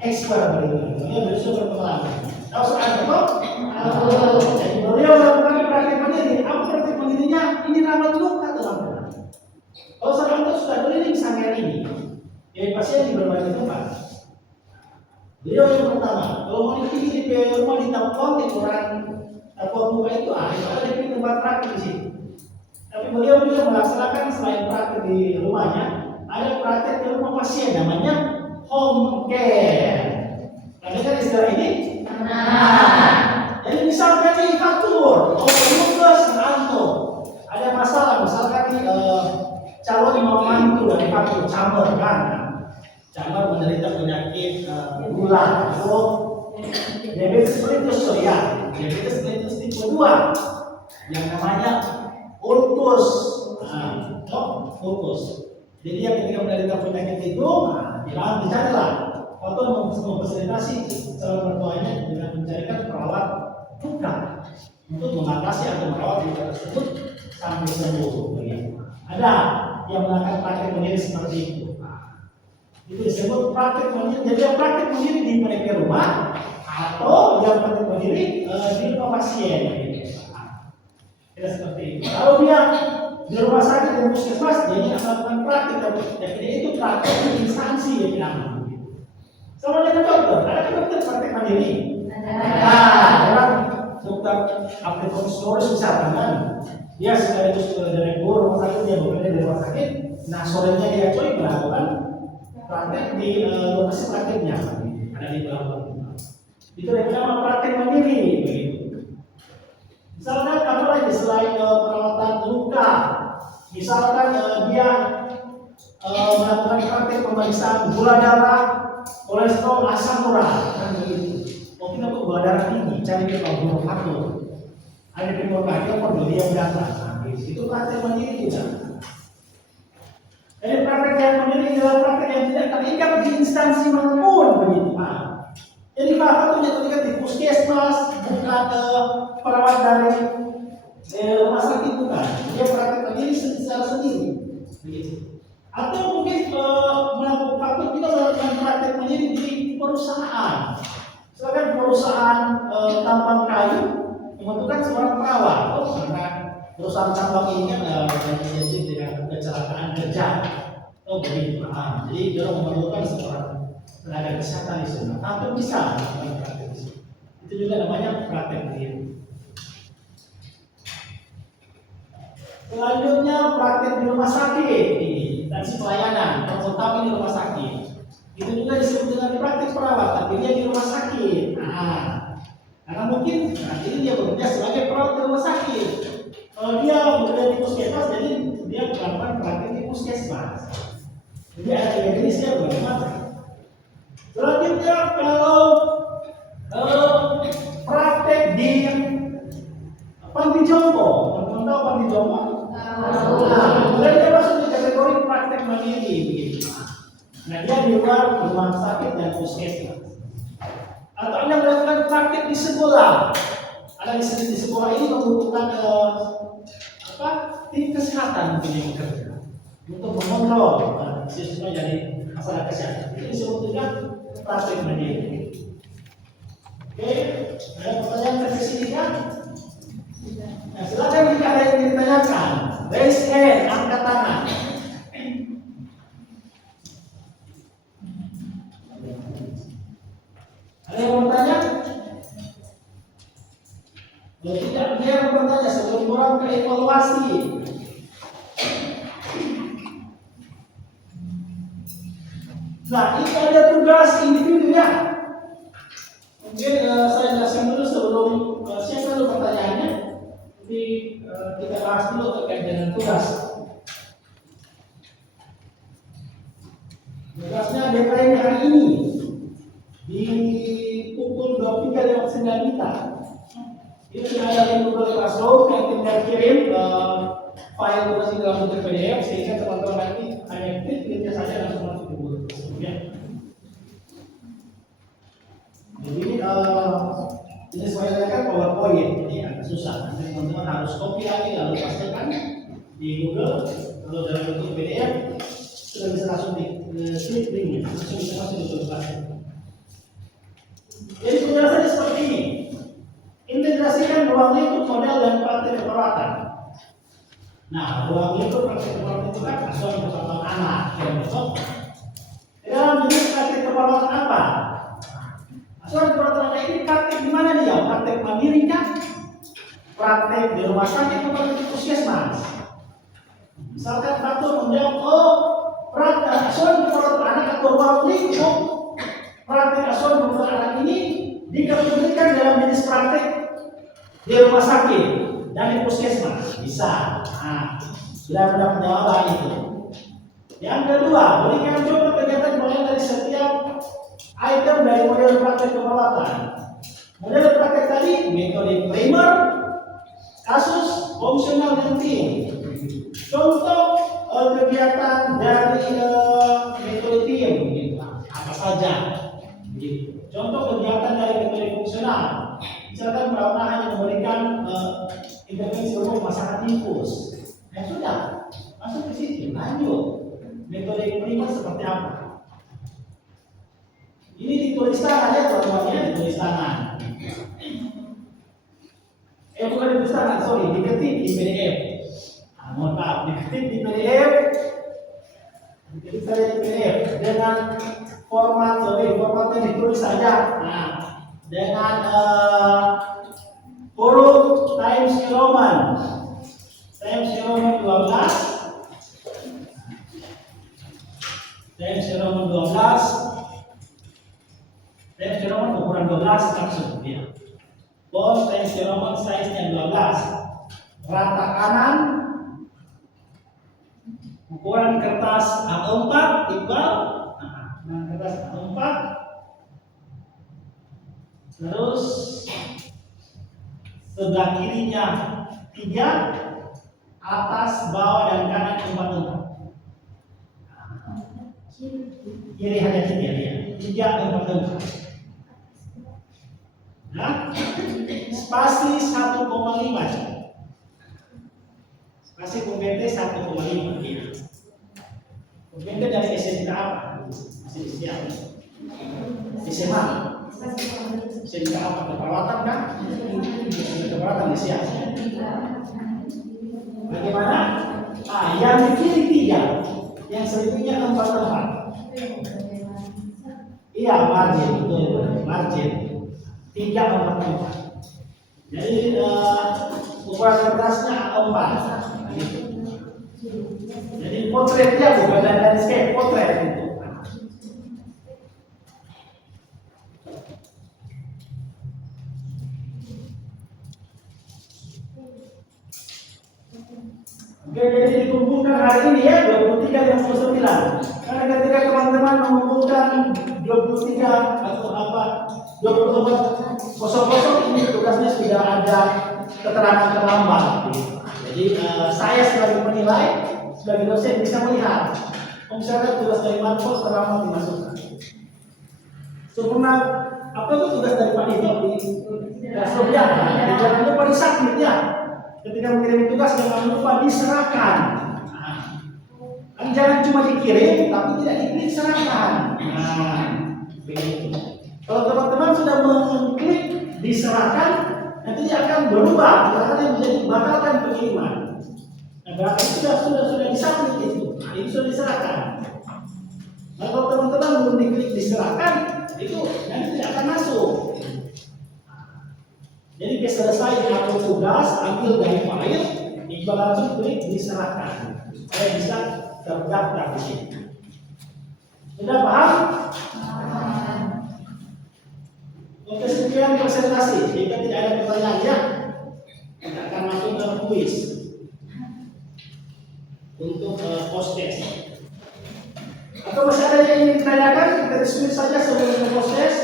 expert beliau sudah berpengalaman. Tahu soal itu? Jadi beliau melakukan praktek mandiri. Apa praktek mandirinya? Ini rawat luka teman-teman. Kalau sekarang itu sudah keliling seharian ini, jadi pasien di berbagai tempat. Beliau yang pertama, kalau mau di rumah di tampon di orang tampon muka itu ada di tempat praktek di sini. Tapi beliau juga melaksanakan selain praktek di rumahnya, ada praktek di rumah pasien namanya home care. Ada kan istilah ini? Jadi misalkan nih faktur, Seranto, ada masalah, misalkan nih calon mau mantu dari faktur camber kan, camber menderita penyakit gula atau diabetes mellitus ya, diabetes mellitus tipe 2 yang namanya ulkus, ulkus. Jadi dia ketika menderita penyakit itu, jangan dicarilah atau memfasilitasi calon mertuanya dengan mencarikan perawat luka untuk mengatasi atau merawat luka tersebut sampai sembuh. Ada yang melakukan praktek mandiri seperti itu. Itu disebut praktek mandiri. Jadi yang praktek mandiri di mereka rumah atau yang praktek mandiri di rumah pasien. Tidak seperti itu. Kalau dia di rumah sakit dan puskesmas, dia melakukan praktek, tapi itu praktek di instansi yang namanya. Sama dengan dokter, ada dokter praktek mandiri. Orang dokter aplikatoris misalkan kan, dia sekaligus direktur rumah sakit, dia bekerja di rumah sakit. Nah sorenya dia melakukan praktek di lokasi prakteknya, ada di pelabuhan. Itu yang nama praktek mandiri. Misalkan apa lagi selain perawatan luka, misalkan dia melakukan praktek pemeriksaan gula darah, kolesterol, asam urat, kan begitu. Mungkin untuk gula darah tinggi, cari ke pembuluh faktor. Ada pembuluh faktor perlu dia datang. Itu praktek mandiri juga. Jadi praktek yang mandiri adalah praktek yang tidak terikat di instansi manapun begitu. Jadi faktornya terikat di puskesmas, bukan perawat dari rumah sakit bukan. Dia praktek mandiri secara sendiri. Begitu. Atau mungkin melakukan faktor kita melakukan praktek mandiri di perusahaan. Misalkan perusahaan tambang kayu membutuhkan seorang perawat, karena perusahaan tambang ini kan terjadi dengan kecelakaan kerja. Begitu. Jadi dia memerlukan seorang tenaga kesehatan di sana. Atau bisa melakukan praktek di sini. Itu juga namanya praktek mandiri. Selanjutnya praktek di rumah sakit ini. Instansi pelayanan, konsultan di rumah sakit. Itu juga disebut dengan praktek perawat, tapi dia di rumah sakit. Karena mungkin ini dia bekerja sebagai perawat di rumah sakit. Kalau dia bekerja di puskesmas, jadi dia melakukan praktek di puskesmas. Jadi ada tiga jenisnya bagaimana? Selanjutnya kalau praktek di panti jompo, teman-teman tahu panti jompo? Kemudian dia masuk di kategori praktek mandiri begitu. Nah dia di luar rumah sakit dan puskesmas. Atau Anda melakukan praktek di sekolah. Ada di sekolah ini membutuhkan tim kesehatan mungkin yang bekerja untuk mengontrol siswa jadi masalah kesehatan. Ini sebetulnya praktek mandiri. Oke, ada pertanyaan dari sini kan? Nah, silakan jika ada yang ditanyakan. Raise hand, angkat tangan. Ada yang mau bertanya? Kalau tidak, dia yang bertanya sebelum orang ke evaluasi. Nah, ini ada tugas individu ya. Mungkin saya jelaskan dulu sebelum siapa dulu pertanyaannya. Jadi kita bahas dulu terkait dengan tugas. Tugasnya DKI hari ini di kolaborasi dalam bentuk PDF sehingga teman-teman nanti hanya klik-kliknya saja langsung masuk ke buku. Ya. Jadi ini saya kan PowerPoint, jadi agak susah. Nanti teman-teman harus copy lagi lalu pastekan di Google, lalu dalam bentuk PDF sudah bisa langsung klik linknya, langsung bisa masuk ke kelas. Jadi penjelasannya seperti ini. Integrasikan ruang lingkup model dan praktik keperawatan. Nah, ruang lingkup praktik keperawatan itu kan asuhan keperawatan anak, yang betul. Dalam jenis praktik keperawatan apa? Asuhan keperawatan anak ini praktik di mana nih ya? Praktik mandiri kan? Praktik di rumah sakit atau praktik di puskesmas? Misalkan satu menjawab, oh, praktik asuhan keperawatan anak atau ruang lingkup praktik asuhan keperawatan anak ini dikemudikan dalam jenis praktik di rumah sakit dan di puskesmas bisa. Nah, sudah mendapat jawaban itu. Yang kedua, berikan contoh kegiatan mulai dari setiap item dari model praktek keperawatan. Model praktek tadi metode primer, kasus, fungsional, dan tim. Contoh kegiatan dari metode tim, gitu. Apa saja? Gitu. Contoh kegiatan dari metode fungsional. Misalkan perawat hanya memberikan intervensi umum masalah tifus, ya sudah masuk ke situ, lanjut. Metode primer seperti apa? Ini ditulis tangan ya, teman-teman, ditulis tangan. Bukan ditulis tangan, sorry, diketik di PDF. Mohon maaf, diketik di PDF. Diketik saja di PDF dengan formatnya ditulis saja. Nah, dengan huruf Times New Roman 12, Times New Roman 12, Times New Roman ukuran 12 langsung ya. Bos Times New Roman size-nya 12, rata kanan, ukuran kertas A4 Iqbal, kertas A4. Terus sebelah kirinya 3, atas, bawah, dan kanan 4. Kiri hanya 3 ya, 3, 4. Nah, spasi 1,5. Spasi pembete 1,5 ya. Pembete dari SMK apa? Masih siap. SMA. Sehingga apa keperawatan kan? Keperawatan siap. Bagaimana? Yang di kiri 3, yang selebihnya 4. Iya, margin betul, margin 3, 4. Jadi ukuran kertasnya 4. Jadi potretnya bukan landscape, potret itu. Oke, jadi dikumpulkan hari ini ya 23 dan 29. Karena ketika teman-teman mengumpulkan 23 atau apa 24 ini tugasnya sudah ada keterangan terlambat. Jadi saya sebagai penilai, sebagai dosen bisa melihat. Misalnya tugas dari Manfos terlambat dimasukkan. Sempurna apa itu tugas dari Pak Dito di Sobiak? Jangan lupa disubmit ya. Ketika mengirim tugas jangan lupa diserahkan. Kan jangan cuma dikirim tapi tidak diklik serahkan. Begitu. Kalau teman-teman sudah mengklik diserahkan, nanti dia akan berubah, akan menjadi batalkan pengiriman. Nah, berarti sudah disubmit itu sudah diserahkan. Nah, kalau teman-teman belum diklik diserahkan, itu nanti tidak akan masuk. Jadi selesai upload tugas, ambil dari file, Iqbal langsung klik diserahkan supaya bisa terdaftar di sini. Sudah paham? Oke, sekian presentasi. Jika tidak ada pertanyaan ya, kita akan masuk ke kuis untuk post test. Atau masih ada yang ingin ditanyakan? Kita diskusi saja sebelum ke post test.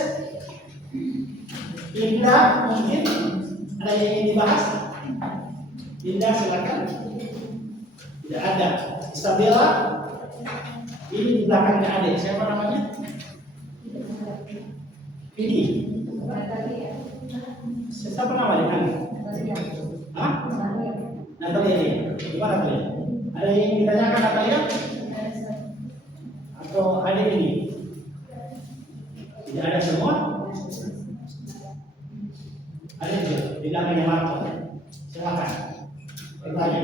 Linda, mungkin ada yang ingin dibahas? Linda, silakan. Tidak ada. Isabella, ini di belakangnya adik. Siapa namanya? Vidi. Siapa namanya? Hah? Natalia ini. Gimana Natalia? Ada yang ditanyakan Natalia? Atau ada ini? Tidak ada semua? Ada juga. Di belakangnya Marco. Silakan. Bertanya.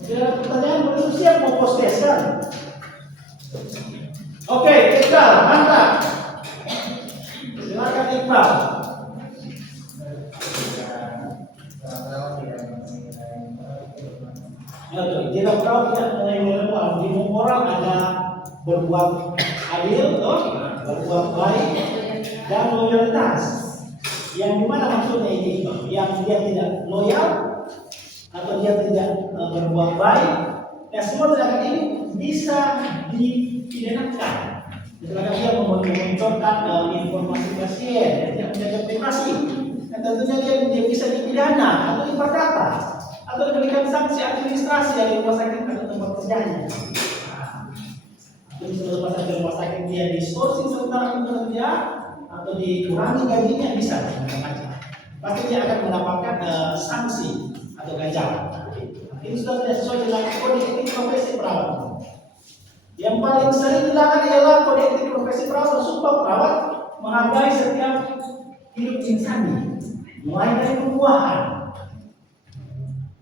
Tidak ada pertanyaan, belum siap mau post test kan? Oke, Iqbal, mantap. Silakan Iqbal. Tidak tahu tidak mengenai moral. Di moral ada berbuat adil, berbuat baik, dan loyalitas. Yang dimana maksudnya ini? Yang dia tidak loyal atau dia tidak berbuat baik, ya semua tindakan ini bisa dipidanakan. Misalkan dia memunculkan informasi pasien, dia tidak menjaga privasi, dan tentunya dia bisa dipidana atau diperdata atau diberikan sanksi administrasi dari rumah sakit atau tempat kerjanya. Atau di rumah sakit dia distorsi sementara kerja atau dikurangi gajinya bisa macam-macam. Pasti dia akan mendapatkan sanksi atau ganjaran. Ini sudah tidak sesuai dengan kode etik profesi perawat. Yang paling sering dilakukan ialah kode etik profesi perawat. Sumpah perawat menghargai setiap hidup insani, mulai dari pembuahan.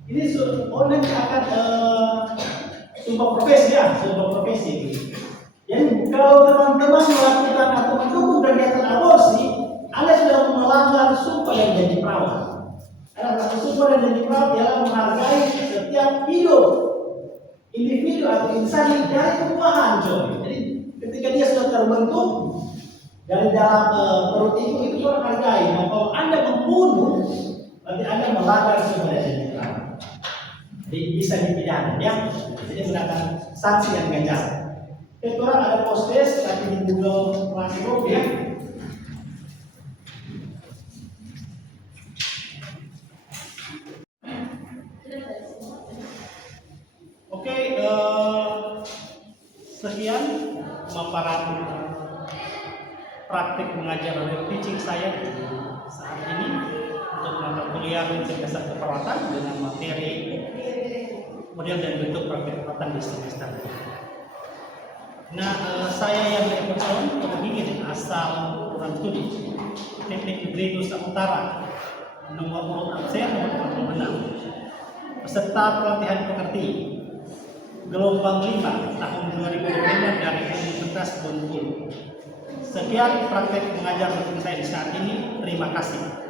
Ini nanti akan sumpah profesi ya, sumpah profesi. Jadi kalau teman-teman melakukan atau mendukung kegiatan aborsi, Anda sudah melanggar sumpah yang jadi perawat. Karena sumpah yang jadi perawat ialah menghargai setiap hidup individu atau insani dari pembuahan, coy. Jadi ketika dia sudah terbentuk dari dalam perut itu hargai. Nah, kalau Anda membunuh, berarti Anda melanggar sumpah yang jadi perawat. Jadi bisa dipidana, ya. Jadi mendapatkan sanksi yang ganjaran. Itu orang ada post test tapi di Google Classroom ya. Oke, sekian pemaparan praktik mengajar dan teaching saya saat ini untuk mata kuliah mencerdaskan keperawatan dengan materi model dan bentuk praktik keperawatan di semester. Nah, saya yang Everson pembimbing asal program studi Teknik Negeri Nusa Utara, nomor urut absen nomor 46, peserta pelatihan pekerti gelombang 5 tahun 2025 dari Universitas Bengkulu. Sekian praktek mengajar saya di saat ini. Terima kasih.